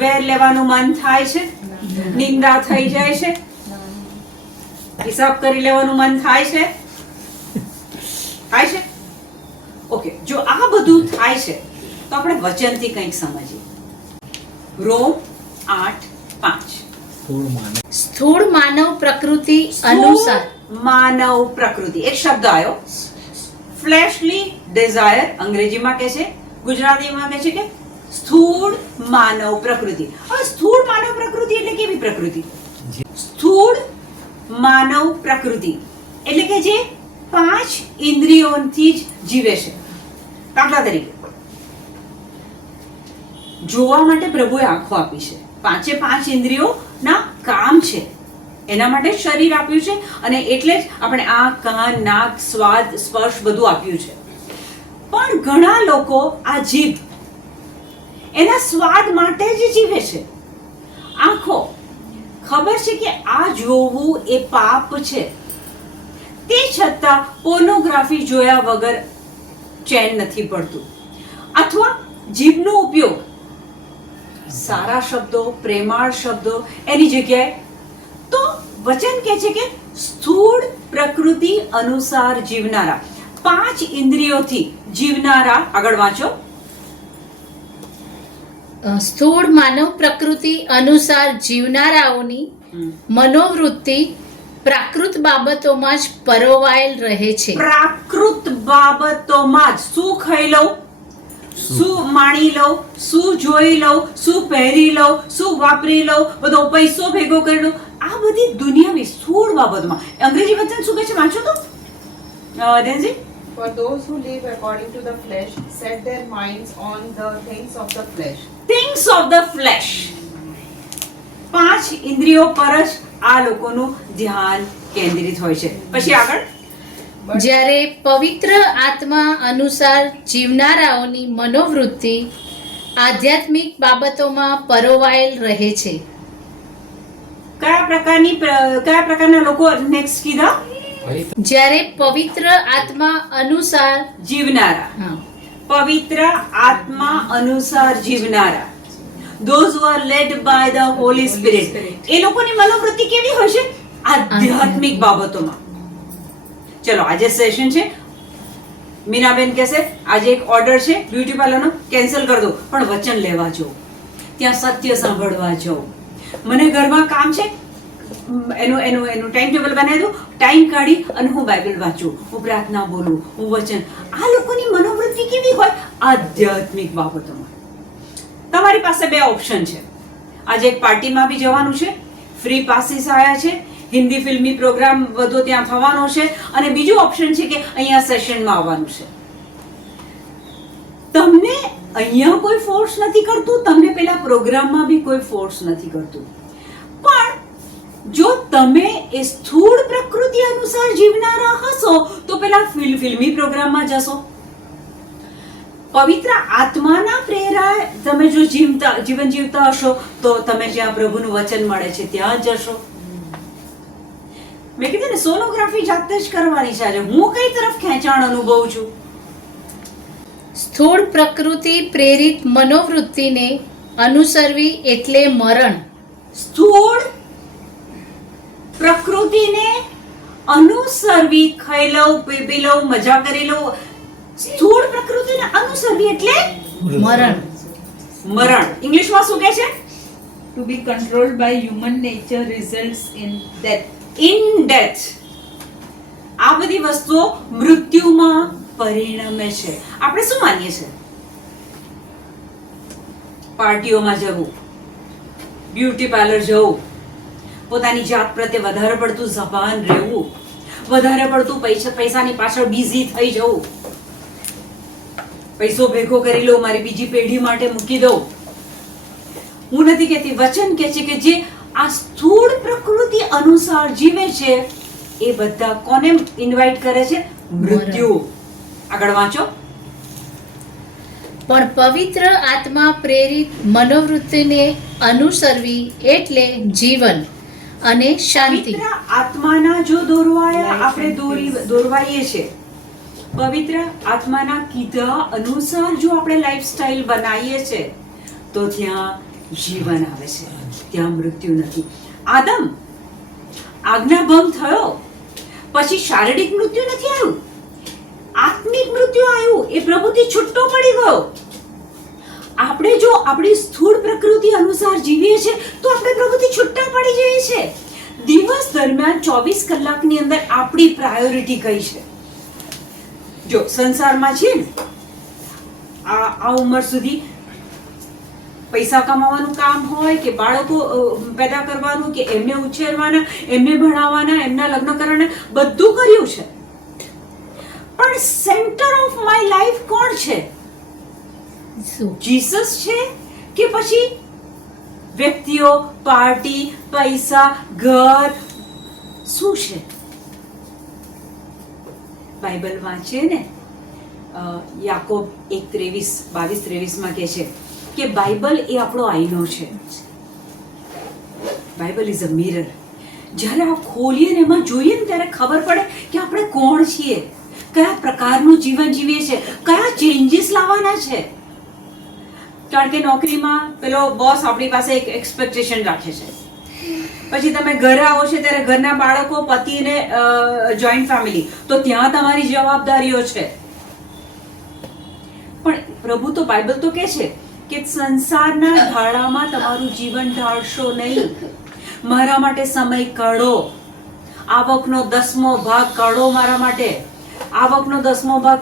વેર લેવાનું મન થાય છે? નિંદા થઈ જાય છે? હિસાબ કરી લેવાનું મન થાય છે? થાય છે? ઓકે, જો આ બધું થાય છે તો આપણે વચનથી કંઈક સમજીએ. રોમ 8:5 સ્થૂળ માનવ પ્રકૃતિ અનુસાર. માનવ પ્રકૃતિ, એક શબ્દ આવ્યો, ફ્લેશલી ડિઝાયર, અંગ્રેજીમાં કહે છે, ગુજરાતીમાં કહે છે કે સ્થૂળ માનવ પ્રકૃતિ. હવે સ્થૂળ માનવ પ્રકૃતિ એટલે કેવી પ્રકૃતિ? સ્થૂળ માનવ પ્રકૃતિ એટલે કે જે 5 ઇન્દ્રિયોથી જ જીવે છે. દાખલા તરીકે જોવા માટે પ્રભુએ આંખો આપી છે, 5 ઇન્દ્રિયોના કામ છે, એના માટે શરીર આપ્યું છે, અને એટલે જ આપણે આંખ, કાન, નાક, સ્વાદ, સ્પર્શ બધું આપ્યું છે. પણ ઘણા લોકો આ જીભ એના સ્વાદ માટે જ જીવે છે. આંખો, ખબર છે કે આ જોવું એ પાપ છે, તે છતાં પોર્નોગ્રાફી જોયા વગર ચેન નથી પડતું. અથવા જીભનો ઉપયોગ સારા શબ્દો, પ્રેમાળ શબ્દો એની જગ્યાએ, તો વચન કહે છે કે સ્થૂળ પ્રકૃતિ અનુસાર જીવનારા, 5 ઇન્દ્રિયોથી જીવનારા, આગળ વાંચો. સ્થૂળ માનવ પ્રકૃતિ અનુસાર જીવનારાઓની મનોવૃત્તિ પ્રાકૃત બાબતોમાં જ પરોવાયેલ રહે છે. પ્રાકૃત બાબતોમાં જ, શું ખાઈ લઉં, શું માણી લઉં, શું જોઈ લઉં, શું પહેરી લઉં, શું વાપરી લઉં, બધો પૈસો ભેગો કરી લઉં, આ બધી દુનિયાવી સ્થૂળ બાબતમાં. અંગ્રેજી વચન શું કહે છે, વાંચો તો ધ્યાનજી. For those who live according to the flesh set their minds on the things of the flesh. Things of the flash. 5 ઇન્દ્રિયો પર જ આ લોકોનું ધ્યાન કેન્દ્રિત હોય છે. પછી આગળ, જ્યારે પવિત્ર આત્મા અનુસાર જીવનારાઓની મનોવૃત્તિ આધ્યાત્મિક બાબતોમાં પરોવાયેલ રહે છે. કયા પ્રકારના લોકો નેક્સ્ટ કીધા? જ્યારે પવિત્ર આત્મા અનુસાર જીવનારા. હા, પવિત્ર આત્મા અનુસાર જીવનારા, those who are led by the Holy Spirit, એ લોકોની મનોવૃત્તિ કેવી હોય છે? આધ્યાત્મિક બાબતોમાં. ચલો, આજે સેશન છે. મીનાબેન કહેશે આજે એક ઓર્ડર છે બ્યુટી પાર્લરનો, કેન્સલ કરી દો, પણ વચન લેવા જાઓ, ત્યાં સત્ય સાંભળવા જાઓ. મને ઘરમાં કામ છે, એનું ટાઈમ ટેબલ બનાવી દો, ટાઈમ કાઢી અને હું બાઇબલ વાંચું, હું પ્રાર્થના બોલું, હું વચન. આ લોકોની મનોવૃત્તિ કેવી હોય? આધ્યાત્મિક બાબતોમાં. તમારી પાસે 2 ઓપ્શન છે. આજે એક પાર્ટીમાં બી જવાનું છે, ફ્રી પાસીસ આવ્યા છે, હિન્દી ફિલ્મી પ્રોગ્રામ બધો ત્યાં થવાનો છે, અને બીજું ઓપ્શન છે કે અહીંયા સેશનમાં આવવાનું છે. તમને અહીંયા કોઈ ફોર્સ નથી કરતું, તમને પેલા પ્રોગ્રામમાં બી કોઈ ફોર્સ નથી કરતું, પણ જો તમે એ સ્થૂળ પ્રકૃતિ અનુસાર જીવનારા હશો તો પેલા ફિલ્મી પ્રોગ્રામમાં જશો. પવિત્ર આત્માના પ્રેરાય તમે જો જીવન જીવતા હશો તો તમે જ્યાં પ્રભુનું વચન મળે છે ત્યાં જશો. મેં કીધું ને, સોનોગ્રાફી જાતે જ કરવાની છે. આજે હું કઈ તરફ ખેંચાણ અનુભવું છું? સ્થૂળ પ્રકૃતિ પ્રેરિત મનોવૃત્તિને અનુસરવી એટલે મરણ. સ્થૂળ પ્રકૃતિને અનુસરવી, ખાઈ લઉં, પી લઉં, મજા કરી લઉં, સ્થૂળ પ્રકૃતિને અનુસરવી એટલે મરણ. મરણ. ઇંગ્લિશમાં શું કહે છે? To be controlled by human nature results in death. In death. આ બધી વસ્તુઓ મૃત્યુમાં પરિણમે છે. આપણે શું માનીએ છીએ? પાર્ટીઓમાં જવું, બ્યુટી પાર્લર જવું, પોતાની જાત પ્રત્યે વધારે પડતું સભાન રહેવું, વધારે પડતું પૈસાની પાછળ બિઝી થઈ જવું, પૈસો ભેગો કરી લઉં, મારી બીજી પેઢી માટે મૂકી દઉં. હું નથી કહેતી, વચન કહે છે કે જે આ સ્થૂળ પ્રકૃતિ અનુસાર જીવે છે એ બધા કોને ઇન્વાઇટ કરે છે? મૃત્યુ. આગળ વાંચો. પણ પવિત્ર આત્મા પ્રેરિત મનોવૃત્તિને અનુસરવી એટલે જીવન અને શાંતિ. પવિત્ર આત્માના જો દોરવાયા આપણે દોરવાઈએ છે, પવિત્ર આત્માના કીધા અનુસાર જો આપણે લાઈફસ્ટાઈલ બનાવીએ છે તો ત્યાં જીવન આવે છે, ત્યાં મૃત્યુ નથી. આદમ આજ્ઞાભંગ થયો પછી શારીરિક મૃત્યુ નથી આવ્યું, આત્મિક મૃત્યુ આવ્યું. એ પ્રભુથી છૂટો પડી ગયો. આપણે જો આપણી સ્થૂળ પ્રકૃતિ અનુસાર જીવીએ છીએ તો આપણે પ્રભુથી છૂટા પડી જઈએ છીએ. દિવસ દરમિયાન 24 કલાકની અંદર આપણી પ્રાયોરિટી કઈ છે? જો સંસારમાં છે ને, આ ઉંમર સુધી પૈસા કમાવાનું કામ હોય કે બાળકો પેદા કરવાનું કે એમને ઉછેરવાના, એમને ભણાવવાના, એમના લગ્ન કરવાના, બધું કર્યું છે. પણ સેન્ટર ઓફ માય લાઈફ કોણ છે? જીસસ છે કે પછી વ્યક્તિઓ, પાર્ટી, પૈસા, ઘર? શું છે? બાઇબલ વાંચે ને, યાકોબ 1:22-23 કહે છે કે બાઇબલ એ આપણો આઈનો છે. Bible is a mirror. જ્યારે આ ખોલીએ ને એમાં જોઈએ ને ત્યારે ખબર પડે કે આપણે કોણ છીએ, કયા પ્રકારનું જીવન જીવીએ છીએ, કયા ચેન્જીસ લાવવાના છે. કારણ કે નોકરીમાં પેલો બોસ આપણી પાસે એક એક્સપેક્ટેશન રાખે છે. પછી તમે ઘરે આવો છો ત્યારે ઘરના બાળકો, પતિ ને જોઈન્ટ ફેમિલી, તો ત્યાં તમારી જવાબદારીઓ છે. પણ પ્રભુ તો, બાઇબલ તો કહે છે કે સંસારના ધાડામાં તમારું જીવન ઢાળશો નહીં. મારા માટે સમય કાઢો. આવકનો 10મો ભાગ કાઢો મારા માટે. આવકનો 10મો ભાગ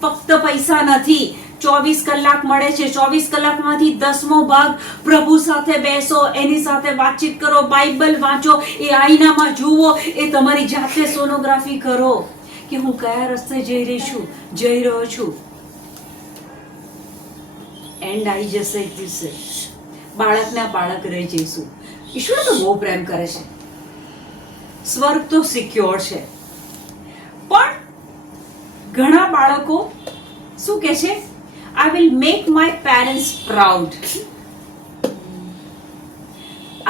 ફક્ત પૈસા નથી. 24 કલાક મળે છે, 24 કલાકમાંથી 10મો ભાગ પ્રભુ સાથે બેસો, એની સાથે વાતચીત કરો, બાઇબલ વાંચો, એ આઈનામાં જુઓ, એ તમારી જાતે સોનોગ્રાફી કરો કે હું કયા રસ્તે જઈ રહ્યો છું. એન્ડ આવી જશે એક દિવસે, બાળકના બાળક રહી જઈશું. ઈશ્વર તો બહુ પ્રેમ કરે છે. સ્વર્ગ તો સિક્યોર છે. પણ ઘણા બાળકો શું કહે છે? I will make my parents proud.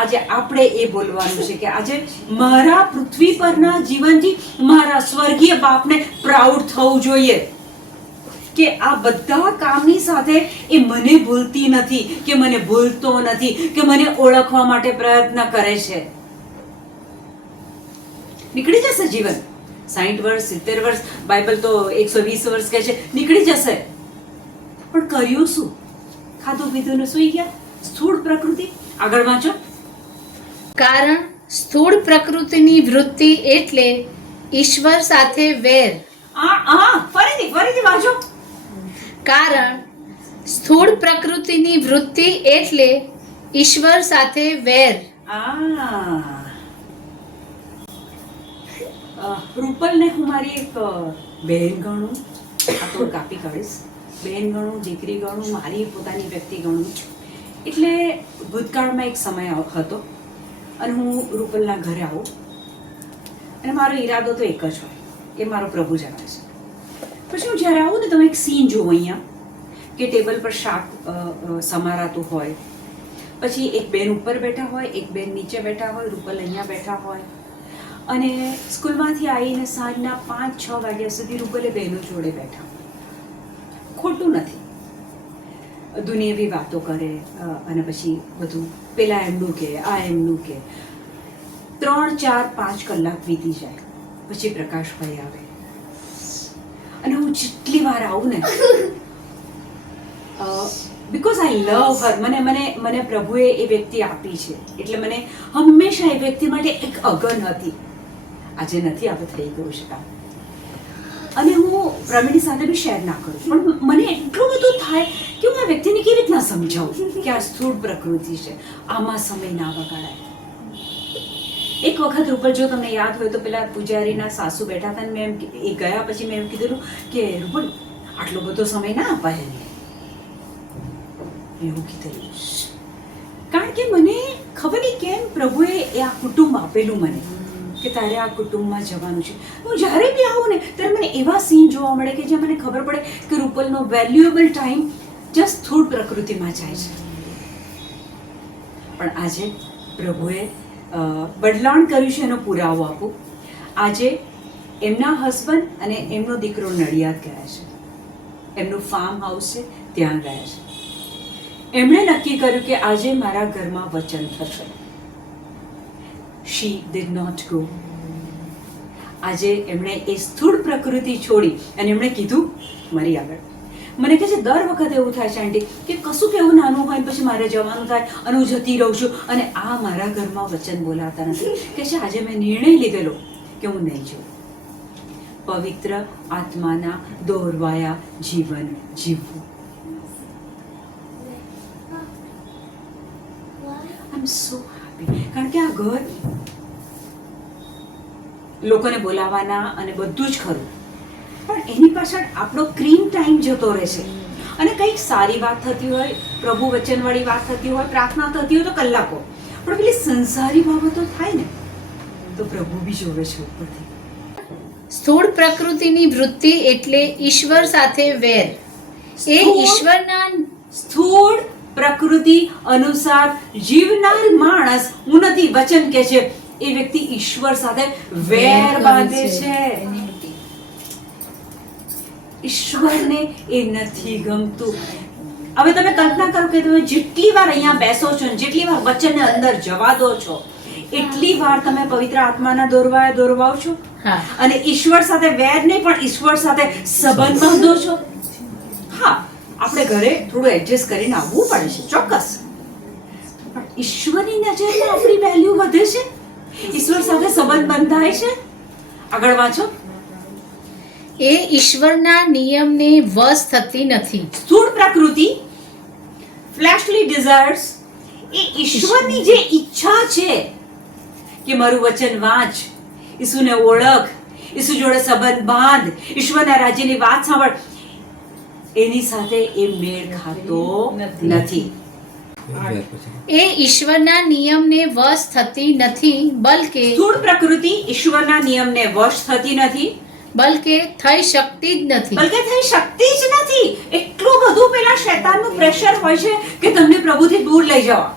આજે આપણે એ બોલવાનું છે કે આજે મારા પૃથ્વી પરના જીવનથી મારા સ્વર્ગીય બાપને પ્રાઉડ થવું જોઈએ કે આ બધા કામની સાથે એ મને ભૂલતી નથી, કે મને ભૂલતો નથી, કે મને ઓળખવા માટે પ્રયત્ન કરે છે. નીકળી જશે જીવન, 60 વર્ષ, 70 વર્ષ, બાઇબલ તો 120 વર્ષ કહે છે, નીકળી જશે. પણ કર્યું શું? ખાધું પીધું ને સૂઈ ગયા. સ્થૂળ પ્રકૃતિ. આગળ વાંચો. કારણ સ્થૂળ પ્રકૃતિની વૃત્તિ એટલે ઈશ્વર સાથે વેર. ફરીથી વાંચો. કારણ સ્થૂળ પ્રકૃતિની વૃત્તિ એટલે ઈશ્વર સાથે વેર. રૂપલને હું મારી એક બહેન ગણું, આ તો કાપી કાઢીશ. બહેન ગણું, દીકરી ગણું, મારી પોતાની વ્યક્તિ ગણું. એટલે ભૂતકાળમાં એક સમય હતો અને હું રૂપલના ઘરે આવું અને મારો ઈરાદો તો એક જ હોય, એ મારો પ્રભુ જાણે છે. પછી હું જ્યારે આવું ને, તમે એક સીન જુઓ અહીંયા કે ટેબલ પર શાક સમારાતું હોય, પછી એક બેન ઉપર બેઠા હોય, એક બેન નીચે બેઠા હોય, રૂપલ અહીંયા બેઠા હોય, અને સ્કૂલમાંથી આવીને સાંજના 5-6 વાગ્યા સુધી રૂપલે બહેનો જોડે બેઠા. ખોટું નથી, દુનિયાવી વાતો કરે અને પછી બધું પેલા એમનું કે આ એમનું કે. 3-4-5 કલાક વીતી જાય, પછી પ્રકાશભાઈ આવે અને હું જેટલી વાર આવું ને, બીકોઝ આઈ લવ હર, મને પ્રભુએ એ વ્યક્તિ આપી છે એટલે મને હંમેશા એ વ્યક્તિ માટે એક અગન હતી. આજે નથી, હવે થઈ ગયું છે કામ. અને હું પ્રવીણની સાથે બી શેર ના કરું, પણ મને એટલું બધું થાય કે હું આ વ્યક્તિને કેવી રીતના સમજાવું કે આ સ્થૂળ પ્રકૃતિ છે, આમાં સમય ના બગાડાય. એક વખત રૂપલ, જો તમને યાદ હોય તો, પેલા પૂજારીના સાસુ બેઠા હતા ને મેં એ ગયા પછી મેં એમ કીધેલું કે રૂપલ આટલો બધો સમય ના અપાય એને, એવું કીધેલું. કારણ કે મને ખબર નહીં કેમ પ્રભુએ એ આ કુટુંબ આપેલું મને કે તારે આ કુટુંબમાં જવાનું છે. હું જ્યારે બી આવું ને ત્યારે મને એવા સીન જોવા મળે કે જ્યાં મને ખબર પડે કે રૂપલનો વેલ્યુએબલ ટાઈમ જસ્ટ સ્થૂળ પ્રકૃતિમાં જાય છે. પણ આજે પ્રભુએ બદલાણ કર્યું છે, એનો પુરાવો આપું. આજે એમના હસબન્ડ અને એમનો દીકરો નડિયાદ ગયા છે, એમનું ફાર્મ હાઉસ છે, ત્યાં ગયા છે. એમણે નક્કી કર્યું કે આજે મારા ઘરમાં વચન થશે. She did not go. આજે એમણે એ સ્થૂળ પ્રકૃતિ છોડી અને એમણે કીધું મારી આગળ. મને કહે છે દર વખતે એવું થાય છે આંટી કે કશું કેવું નાનું હોય પછી મારે જવાનું થાય અને હું જતી રહું છું અને આ મારા ઘરમાં વચન બોલાતા નથી. કે છે આજે મેં નિર્ણય લીધેલો કે હું નહીં જાઉં. પવિત્ર આત્માના દોરવાયા જીવન જીવવું. આઈ એમ સો હેપી. કારણ કે આ ઘર લોકોને બોલાવાના અને બધું જ ખરું, પણ એની પાછળ આપણો ક્રીમ ટાઈમ જતો રહેશે. અને કંઈક સારી વાત થતી હોય, પ્રભુ વચનવાળી વાત થતી હોય, પ્રાર્થના થતી હોય તો કલાકો, પણ પેલી સંસારી બાબતો થાય ને તો પ્રભુ બી જોવે છે ઉપરથી. સ્થૂળ પ્રકૃતિની વૃત્તિ એટલે ઈશ્વર સાથે વેર. એ ઈશ્વરના સ્થૂળ પ્રકૃતિ અનુસાર જીવનાર માણસ, હું નથી, વચન કે છે, એ વ્યક્તિ ઈશ્વર સાથે વેર બાંધે છે. ઈશ્વરને એ નથી ગમતું. હવે તમે કલ્પના કરો કે તમે જેટલી વાર અહીંયા બેસો છો ને જેટલી વાર વચનને અંદર જવા દો છો એટલી વાર તમે પવિત્ર આત્માના દોરવાઓ છો હા અને ઈશ્વર સાથે વેર નહીં પણ ઈશ્વર સાથે સંબંધ બાંધો છો. હા, આપણે ઘરે થોડું એડજસ્ટ કરીને આવવું પડે છે, ચોક્કસ. પણ ઈશ્વરની નજરમાં આપણી વેલ્યુ વધે છે, ઈશ્વર સાથે સંબંધ બંધાય છે. આગળ વાંચો. એ ઈશ્વરના નિયમને વશ થતી નથી. સ્થૂળ પ્રકૃતિ, ફ્લેશલી ડિઝાયર્સ, એ ઈશ્વરની જે ઈચ્છા છે કે મારું વચન વાંચ, ઈસુને ઓળખ, ઈસુ જોડે સંબંધ બાંધ, ઈશ્વરના રાજ્યની વાત સાંભળ, એની સાથે એ મેળ ખાતો નથી. એ ઈશ્વરના નિયમને વશ થતી નથી, બલકે સ્થૂળ પ્રકૃતિ ઈશ્વરના નિયમને વશ થતી નથી, બલકે થઈ શકતી જ નથી. બલકે થઈ શકતી જ નથી. એટલું બધું પેલા શૈતાનનું પ્રેશર હોય છે કે તમને પ્રભુથી દૂર લઈ જવા.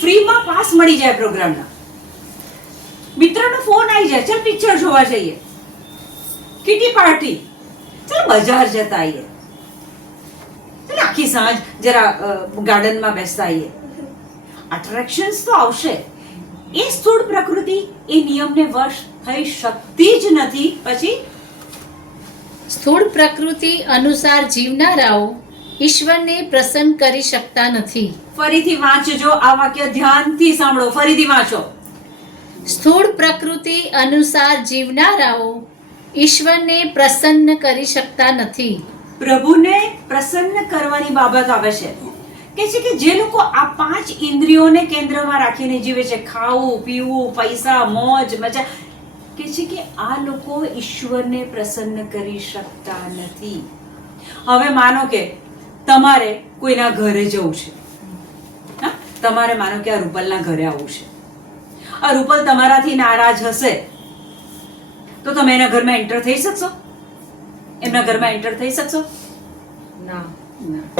ફ્રીમાં પાસ મળી જાય પ્રોગ્રામના, મિત્રનો ફોન આવી જાય, ચાલ પિક્ચર જોવા જઈએ, કિટી પાર્ટી, ચાલ બજાર જતા આવીએ, ચાલ આખી સાંજ જરા ગાર્ડનમાં બેસતા આવીએ. અટ્રેક્શન્સ તો આવશે. એ સ્થૂળ પ્રકૃતિ એ નિયમને વશ થઈ શકતી જ નથી. પછી સ્થૂળ પ્રકૃતિ અનુસાર જીવનારાઓ ઈશ્વરને પ્રસન્ન કરી શકતા નથી. ફરીથી વાંચજો આ વાક્ય, ધ્યાનથી સાંભળો, ફરીથી વાંચો. સ્થૂળ પ્રકૃતિ અનુસાર જીવનારાઓ ઈશ્વરને પ્રસન્ન કરી શકતા નથી. પ્રભુને પ્રસન્ન કરવાની બાબત આવે છે કે છે કે જે લોકો આ 5 ઇન્દ્રિયોને કેન્દ્રમાં રાખીને જીવે છે, ખાવું, પીવું, પૈસા, મોજ, મજા, કે છે કે આ લોકો ઈશ્વરને પ્રસન્ન કરી શકતા નથી. હવે માનો કે તમારે કોઈના ઘરે જવું છે, હા, તમારે માનો કે આ રૂપલના ઘરે આવવું છે. આ રૂપલ તમારાથી નારાજ હશે તો તમે એના ઘરમાં એન્ટર થઈ શકશો? એમના ઘરમાં એન્ટર થઈ શકશો? ના.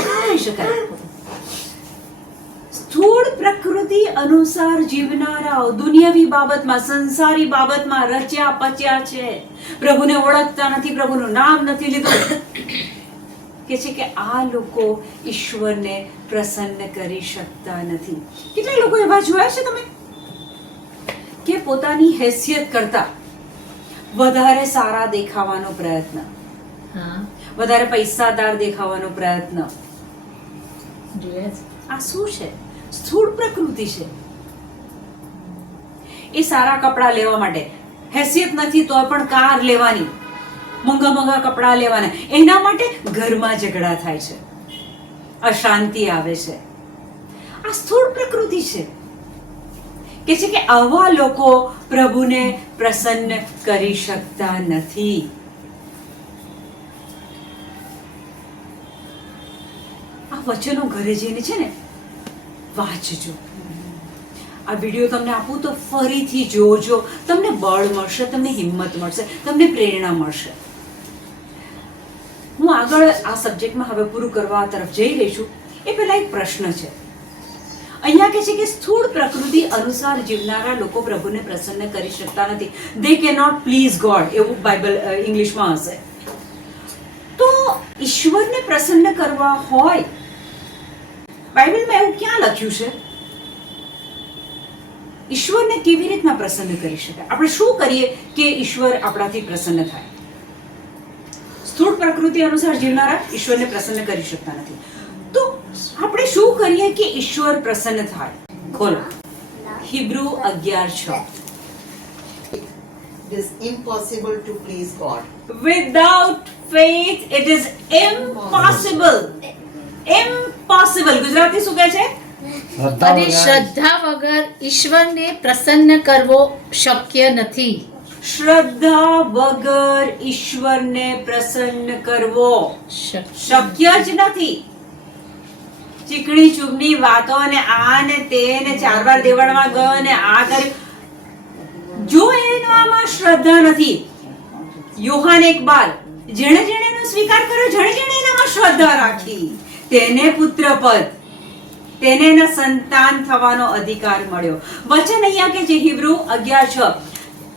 થઈ શકાય. સ્થૂળ પ્રકૃતિ અનુસાર જીવનારાઓ દુનિયાવી બાબતમાં, સંસારી બાબતમાં રચ્યા પચ્યા છે, પ્રભુને ઓળખતા નથી, પ્રભુનું નામ નથી લીધું, કે છે કે આ લોકો ઈશ્વરને પ્રસન્ન કરી શકતા નથી. કેટલા લોકો એવા જોયા છે તમે કે પોતાની હેસિયત કરતા વધારે સારા દેખાવાનો પ્રયત્ન, હા વધારે પૈસાદાર દેખાવાનો પ્રયત્ન, જોયા છે. આ શું છે? સ્થૂળ પ્રકૃતિ છે. એ સારા કપડા લેવા માટે હેસિયત નથી તો પણ કાર લેવાની, મોંઘા મોંઘા કપડા લેવાના, એના માટે ઘરમાં ઝઘડા થાય છે, અશાંતિ આવે છે. આ સ્થૂળ પ્રકૃતિ છે કે છે કે આવા લોકો પ્રભુને પ્રસન્ન કરી શકતા નથી. આ વચનો ઘરે જઈને છે ને વાંચજો. આ વિડીયો તમને આપું તો ફરીથી જોજો, તમને બળ મળશે, તમને હિંમત મળશે, તમને પ્રેરણા મળશે. હું આગળ આ સબ્જેક્ટમાં હવે પૂરું કરવા તરફ જઈ રહી છું એ પહેલા એક પ્રશ્ન છે. અહીંયા કે છે કે સ્થૂળ પ્રકૃતિ અનુસાર જીવનારા લોકો પ્રભુને પ્રસન્ન કરી શકતા નથી. દે કે નોટ પ્લીઝ ગોડ, એવું બાઇબલ ઇંગ્લિશમાં હશે. તો ઈશ્વરને પ્રસન્ન કરવા હોય, બાઇબલમાં એવું ક્યાં લખ્યું છે? ઈશ્વરને કેવી રીતના પ્રસન્ન કરી શકાય? આપણે શું કરીએ કે ઈશ્વર આપણાથી પ્રસન્ન થાય? સ્થૂળ પ્રકૃતિ અનુસાર જીવનારા ઈશ્વરને પ્રસન્ન કરી શકતા નથી. તો આપણે શું કરીએ કે ઈશ્વર પ્રસન્ન થાય? ખોલો Hebrew 11:6. It is impossible to please God. Without faith it is impossible. Impossible. Gujarati શું કહે છે? અને શ્રદ્ધા વગર ઈશ્વરને પ્રસન્ન કરવો શક્ય નથી. શ્રદ્ધા વગર ઈશ્વરને પ્રસન્ન કરવો શક્ય જ નથી. ચીકણી ચૂકણી વાતો ને આ ને તે ને 4 વાર દેવળમાં ગયો ને આ કર્યું, જો એનામાં શ્રદ્ધા નથી. યોહાન 1:12, જેણે જેણે એનો સ્વીકાર કર્યો, જેણે જેણે એનામાં શ્રદ્ધા રાખી, તેને પુત્રપદ, તેને એના સંતાન થવાનો અધિકાર મળ્યો. વચન અહીંયા કે જે હિબ્રુ 11:6,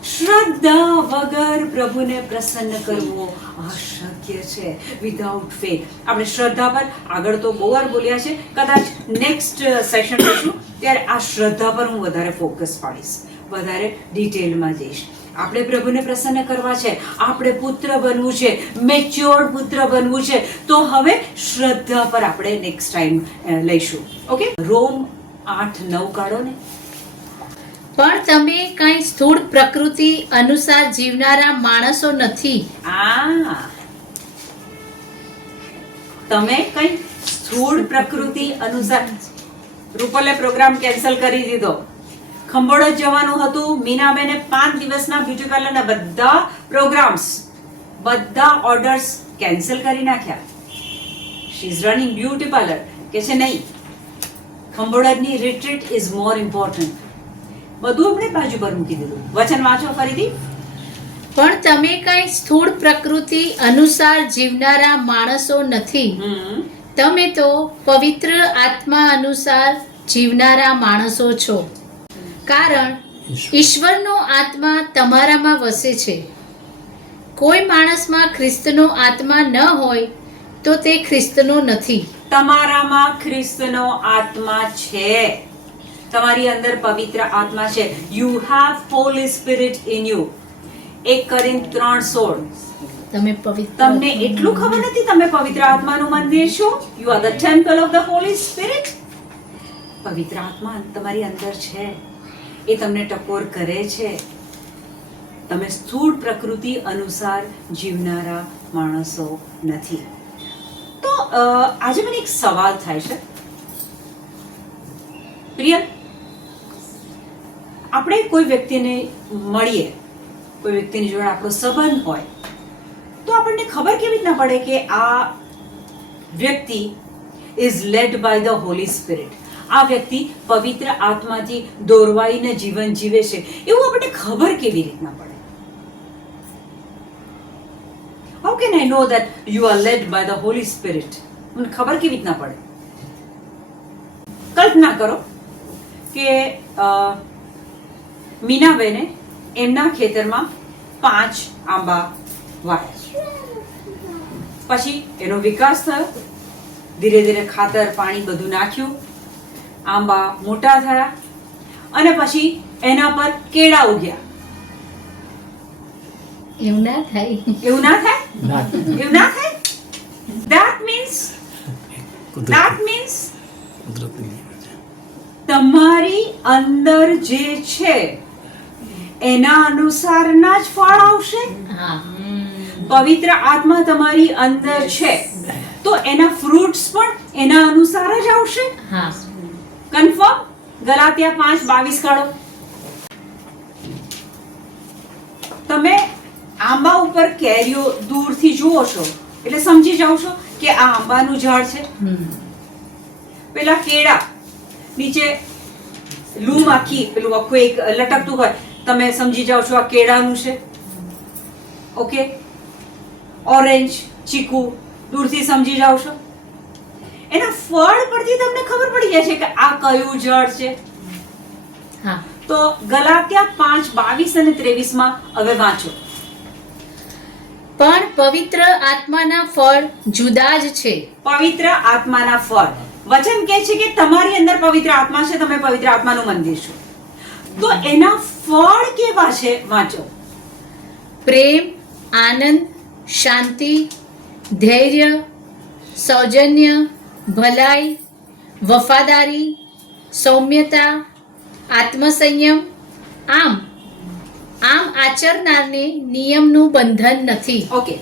શ્રદ્ધા વગર પ્રભુને પ્રસન્ન કરવો અશક્ય છે. Without faith. આપણે શ્રદ્ધા પર આગળ તો બહુ વાર બોલ્યા છે, કદાચ નેક્સ્ટ સેશન લઈશું ત્યારે આ શ્રદ્ધા પર હું વધારે ફોકસ પાડીશ, વધારે ડિટેલમાં જઈશ. આપણે પ્રભુને પ્રસન્ન કરવા છે, આપણે પુત્ર બનવું છે, મેચ્યોર્ડ પુત્ર બનવું છે, તો હવે શ્રદ્ધા પર આપણે નેક્સ્ટ ટાઈમ લઈશું. ઓકે, રોમ 8:9 કાઢો ને. પણ તમે કાંઈ સ્થૂળ પ્રકૃતિ અનુસાર જીવનારા માણસો નથી. તમે કઈ સ્થૂળ પ્રકૃતિ અનુસાર. રૂપલે પ્રોગ્રામ કેન્સલ કરી દીધો. ખંભોળ જ જવાનું હતું. મીનાબેને 5 દિવસના બ્યુટી પાર્લરના બધા પ્રોગ્રામ્સ, બધા ઓર્ડર્સ કેન્સલ કરી નાખ્યા. She is running beauty parlour. કે છે નહીં, ખંભોળની રિટ્રીટ ઇઝ મોર ઇમ્પોર્ટન્ટ. બધું આપણે બાજુ પર મૂકી દીધું. વચન વાંચો ફરીથી. પણ તમે કાંઈ સ્થૂળ પ્રકૃતિ અનુસાર જીવનારા માણસો નથી. તમે તો પવિત્ર આત્મા અનુસાર જીવનારા માણસો છો, કારણ ઈશ્વરનો આત્મા તમારામાં વસે છે. કોઈ માણસમાં ખ્રિસ્તનો આત્મા ન હોય તો તે ખ્રિસ્તનો નથી. તમારામાં ખ્રિસ્તનો આત્મા છે. તમારી અંદર પવિત્ર આત્મા છે. You have Holi spirit in you. 1 કોરિન્થ 3:16. તમે પવિત્ર. તમને એટલું ખબર નથી તમે પવિત્ર આત્માનું મંદિર છો? You are the temple of the holy spirit. પવિત્ર આત્મા તમારી અંદર છે, એ તમને ટકોર કરે છે. તમે સ્થૂળ પ્રકૃતિ અનુસાર જીવનારા માણસો નથી. તો આજે મને એક સવાલ થાય છે, પ્રિય. આપણે કોઈ વ્યક્તિને મળીએ, કોઈ વ્યક્તિની જોડે આપણો સંબંધ હોય, તો આપણને ખબર કેવી રીતના પડે કે આ વ્યક્તિ is led by the holy spirit. આ વ્યક્તિ પવિત્ર આત્માથી દોરવાઈને જીવન જીવે છે, એવું આપણને ખબર કેવી રીતના પડે? How can I know that you are led by the holy spirit? મને ખબર કેવી રીતના પડે? કલ્પના કરો કે મીનાબેને એમના ખેતરમાં 5 આંબા વાવ્યા. પછી એનો વિકાસ થયો, ધીરે ધીરે ખાતર પાણી બધું નાખ્યું, આંબા મોટા થયા, અને પછી એના પર કેળા ઉગ્યા. એવું ના થાય. એવું ના થાય? એવું ના થાય? That means તમારી અંદર જે છે એના અનુસારના જ ફળ આવશે. હા. પવિત્ર આત્મા તમારી અંદર છે તો એના ફ્રૂટ્સ પણ એના અનુસાર જ આવશે. હા. કન્ફર્મ? ગલાતિયા 5:22 કાઢો. તમે આંબા ઉપર કેરીઓ દૂરથી જુઓ છો એટલે સમજી જાઓ છો કે આ આંબાનું ઝાડ છે. પેલા કેળા નીચે લૂમ આખી પેલું આખું એક લટકતું હોય, તમે સમજી જાઓ છો આ કેળાનું છે. ઓકે, ઓરેન્જ, ચીકુ દૂરથી સમજી જાઓ છો. એના ફળ પરથી તમને ખબર પડી જાય છે કે આ કયું ઝાડ છે. હા. તો ગલાત્યા 5:22 અને 23 માં હવે વાંચો. પણ પવિત્ર આત્માના ફળ જુદા જ છે. પવિત્ર આત્માના ફળ. વચન કહે છે કે તમારી અંદર પવિત્ર આત્મા છે, તમે પવિત્ર આત્માનું મંદિર છો. તો એના ફળ કેવા છે? વાંચો. પ્રેમ, આનંદ, શાંતિ, ધૈર્ય, સૌજન્ય, ભલાઈ, વફાદારી, સૌમ્યતા, આત્મસંયમ. આમ આચરનારને નિયમનું બંધન નથી. ઓકે,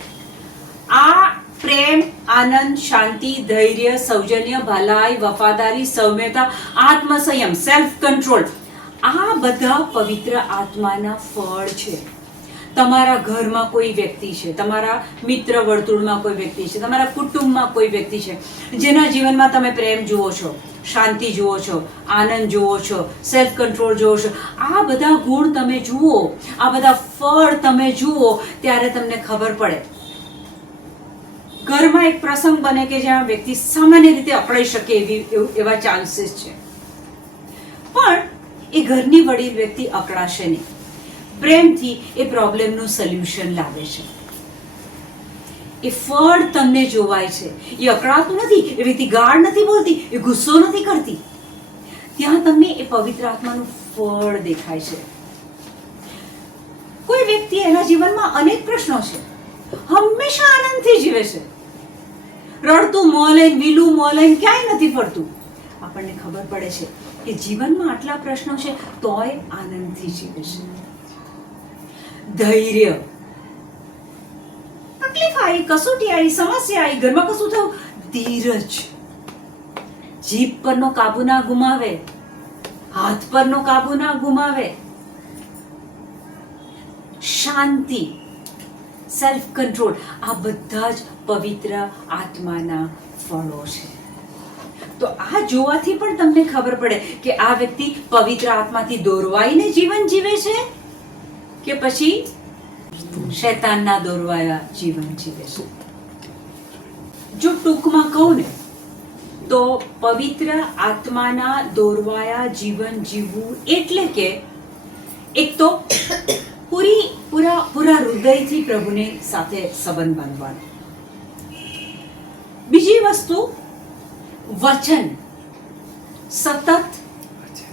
આ પ્રેમ, આનંદ, શાંતિ, ધૈર્ય, સૌજન્ય, ભલાઈ, વફાદારી, સૌમ્યતા, આત્મસંયમ, સેલ્ફ કંટ્રોલ, આ બધા પવિત્ર આત્માના ફળ છે. તમારા ઘરમાં કોઈ વ્યક્તિ છે, તમારા મિત્ર વર્તુળમાં કોઈ વ્યક્તિ છે, તમારા કુટુંબમાં કોઈ વ્યક્તિ છે જેના જીવનમાં તમે પ્રેમ જુઓ છો, શાંતિ જુઓ છો, આનંદ જુઓ છો, સેલ્ફ કંટ્રોલ જુઓ છો. આ બધા ગુણ તમે જુઓ, આ બધા ફળ તમે જુઓ ત્યારે તમને ખબર પડે. ઘરમાં એક પ્રસંગ બને કે જ્યાં વ્યક્તિ સામાન્ય રીતે અકળાઈ શકે એવા ચાન્સીસ છે, પણ એ ઘરની વડીલ વ્યક્તિ અકળાશે નહીં. પ્રેમથી એ પ્રોબ્લેમનું સોલ્યુશન લાવે છે. એ ફળ તમને જોવાય છે. એ અકળાતું નથી, એ વ્યક્તિ ગાળ નથી બોલતી, એ ગુસ્સો નથી કરતી. ત્યાં તમને એ પવિત્ર આત્માનું ફળ દેખાય છે. કોઈ વ્યક્તિ એના જીવનમાં અનેક પ્રશ્નો છે, હંમેશા આનંદથી જીવે છે, રડતું મોં લઈને, વીલું મોં લઈને ક્યાંય નથી ફરતું. આપણને ખબર પડે છે કે જીવનમાં આટલા પ્રશ્નો છે તોય આનંદથી જીવે છે. ધૈર્ય, તકલીફ આવી, કસોટી આવી, સમસ્યા આવી, ઘરમાં કશું થયું, ધીરજ, જીભ પરનો કાબુ ના ગુમાવે, હાથ પરનો કાબુ ના ગુમાવે, શાંતિ, સેલ્ફ કંટ્રોલ, આ બધા જ પવિત્ર આત્માના ફળો છે. તો આ જોવાથી પણ તમને ખબર પડે કે આ વ્યક્તિ પવિત્ર આત્માથી દોરવાઈને જીવન જીવે છે કે પછી શૈતાનના દોરવાયા જીવન જીવે છે. જો ટૂંકમાં કહું ને તો પવિત્ર આત્માના દોરવાયા જીવન જીવવું એટલે કે એક તો પૂરા હૃદયથી પ્રભુને સાથે સંબંધ બાંધવાનો. બીજી વસ્તુ વચન, સતત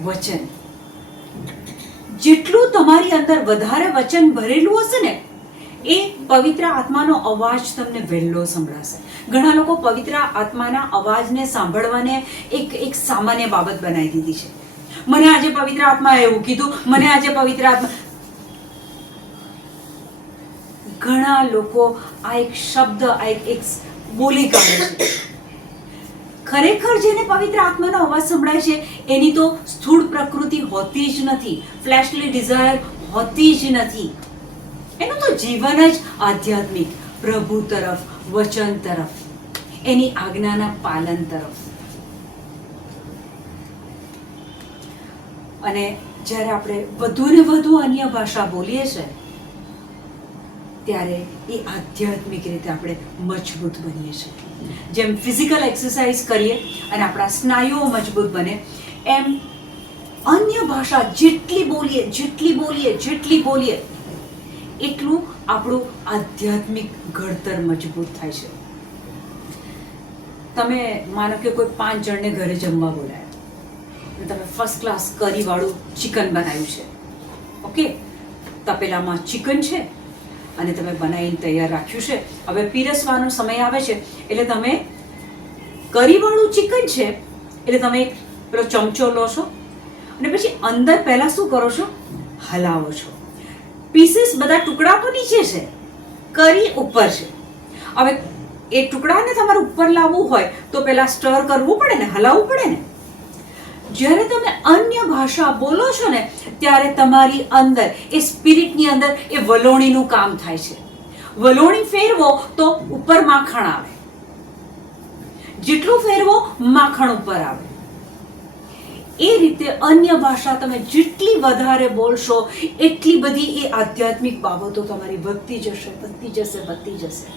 વચન. જેટલું તમારી અંદર વધારે વચન ભરેલું હશે ને એ પવિત્ર આત્માનો અવાજ તમને વહેલો સંભળાશે. ઘણા લોકો પવિત્ર આત્માના અવાજને સાંભળવાને એક સામાન્ય બાબત બનાવી દીધી છે. મને આજે પવિત્ર આત્માએ એવું કીધું, મને આજે પવિત્ર આત્મા. ઘણા લોકો આ એક શબ્દ, આ એક બોલી કાઢે છે. ખરેખર જેને પવિત્ર આત્માનો અવાજ સંભળાય છે એની તો સ્થૂળ પ્રકૃતિ હોતી જ નથી, ફ્લેશલી ડિઝાયર હોતી જ નથી. એનું તો જીવન જ આધ્યાત્મિક, પ્રભુ તરફ, વચન તરફ, એની આજ્ઞાના પાલન તરફ. અને જ્યારે આપણે વધુ ને વધુ અન્ય ભાષા બોલીએ છીએ ત્યારે એ આધ્યાત્મિક રીતે આપણે મજબૂત બનીએ છીએ. જેમ ફિઝિકલ એક્સરસાઇઝ કરીએ અને આપણા સ્નાયુઓ મજબૂત બને એમ અન્ય ભાષા જેટલી બોલીએ એટલું આપણું આધ્યાત્મિક ઘડતર મજબૂત થાય છે. તમે માનો કે કોઈ 5 જણને ઘરે જમવા બોલાયા, તમે ફર્સ્ટ ક્લાસ કરીવાળું ચિકન બનાવ્યું છે. ઓકે, તપેલામાં ચિકન છે અને તમે બનાવીને તૈયાર રાખ્યું છે. હવે પીરસવાનો સમય આવે છે એટલે તમે કરીવાળું ચિકન છે એટલે તમે પેલો ચમચો લો છો અને પછી અંદર પહેલા શું કરો છો? હલાવો છો. પીસીસ બધા ટુકડા તો નીચે છે, કરી ઉપર છે. હવે એ ટુકડાને તમારે ઉપર લાવવું હોય તો પહેલા સ્ટર કરવું પડે ને, હલાવવું પડે ને. જ્યારે તમે અન્ય ભાષા બોલો છો ને ત્યારે તમારી અંદર એ સ્પિરિટની અંદર એ વલોણીનું કામ થાય છે. વલોણી ફેરવો તો ઉપર માખણ આવે, જેટલું ફેરવો માખણ ઉપર આવે. એ રીતે અન્ય ભાષા તમે જેટલી વધારે બોલશો એટલી બધી એ આધ્યાત્મિક બાબતો તમારી વધતી જશે.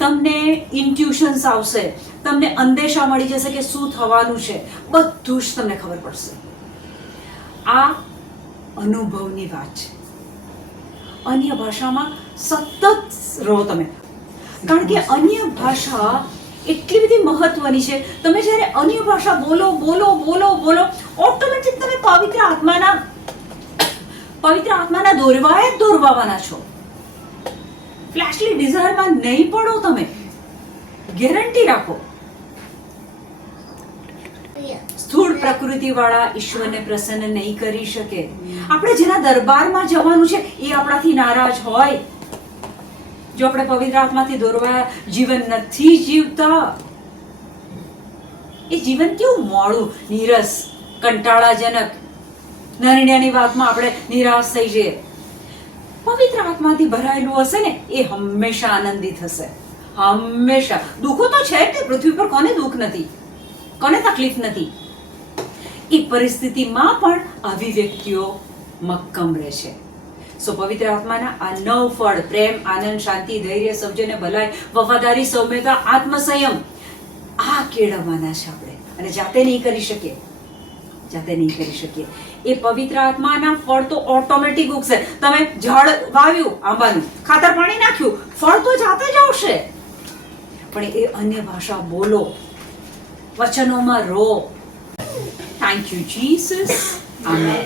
તમને ઇન્ટ્યુશન્સ આવશે, તમને અંદેશા મળી જશે કે શું થવાનું છે, બધું જ તમને ખબર પડશે. આ અનુભવની વાત છે. અન્ય ભાષામાં સતત રહો તમે, કારણ કે અન્ય ભાષા એટલી બધી મહત્વની છે. તમે જ્યારે અન્ય ભાષા બોલો ઓટોમેટિક તમે પવિત્ર આત્માના દોરવાવાના છો. ફ્લેશલી ડિઝાયરમાં નહીં પડો તમે, ગેરંટી રાખો. સ્થૂળ પ્રકૃતિ વાળા ઈશ્વરને પ્રસન્ન નહીં કરી શકે. આપણે જેના દરબારમાં જવાનું છે એ આપણાથી નારાજ હોય. જો આપણે પવિત્ર આત્માથી દોરવાયા જીવન નથી જીવતા, એ જીવન કેવું મોડું, નીરસ, કંટાળાજનક, નાની વાતમાં આપણે નિરાશ થઈ જઈએ. પવિત્ર આત્માથી ભરાયેલું હશે ને એ હંમેશા આનંદિત હશે. હંમેશા. દુઃખો તો છે જ, પૃથ્વી પર કોને દુઃખ નથી, કોને તકલીફ નથી. એ પરિસ્થિતિમાં પણ આવી વ્યક્તિઓ મક્કમ રહે છે. સો પવિત્ર આત્માના આ 9 ફળ, પ્રેમ, આનંદ, શાંતિ, ધૈર્ય, સૌજન્ય, ભલાઈ, વફાદારી, સૌમ્યતા, આત્મસંયમ, આ કેળવવાના છે આપણે. અને જાતે નહીં કરી શકીએ. એ પવિત્ર આત્માના ફળ તો ઓટોમેટિક ઉગશે. તમે ઝાડ વાવ્યું આંબાનું, ખાતર પાણી નાખ્યું, ફળ તો જાતે જ આવશે. પણ એ અન્ય ભાષા બોલો, વચનોમાં રહો. Thank you Jesus. આમેન.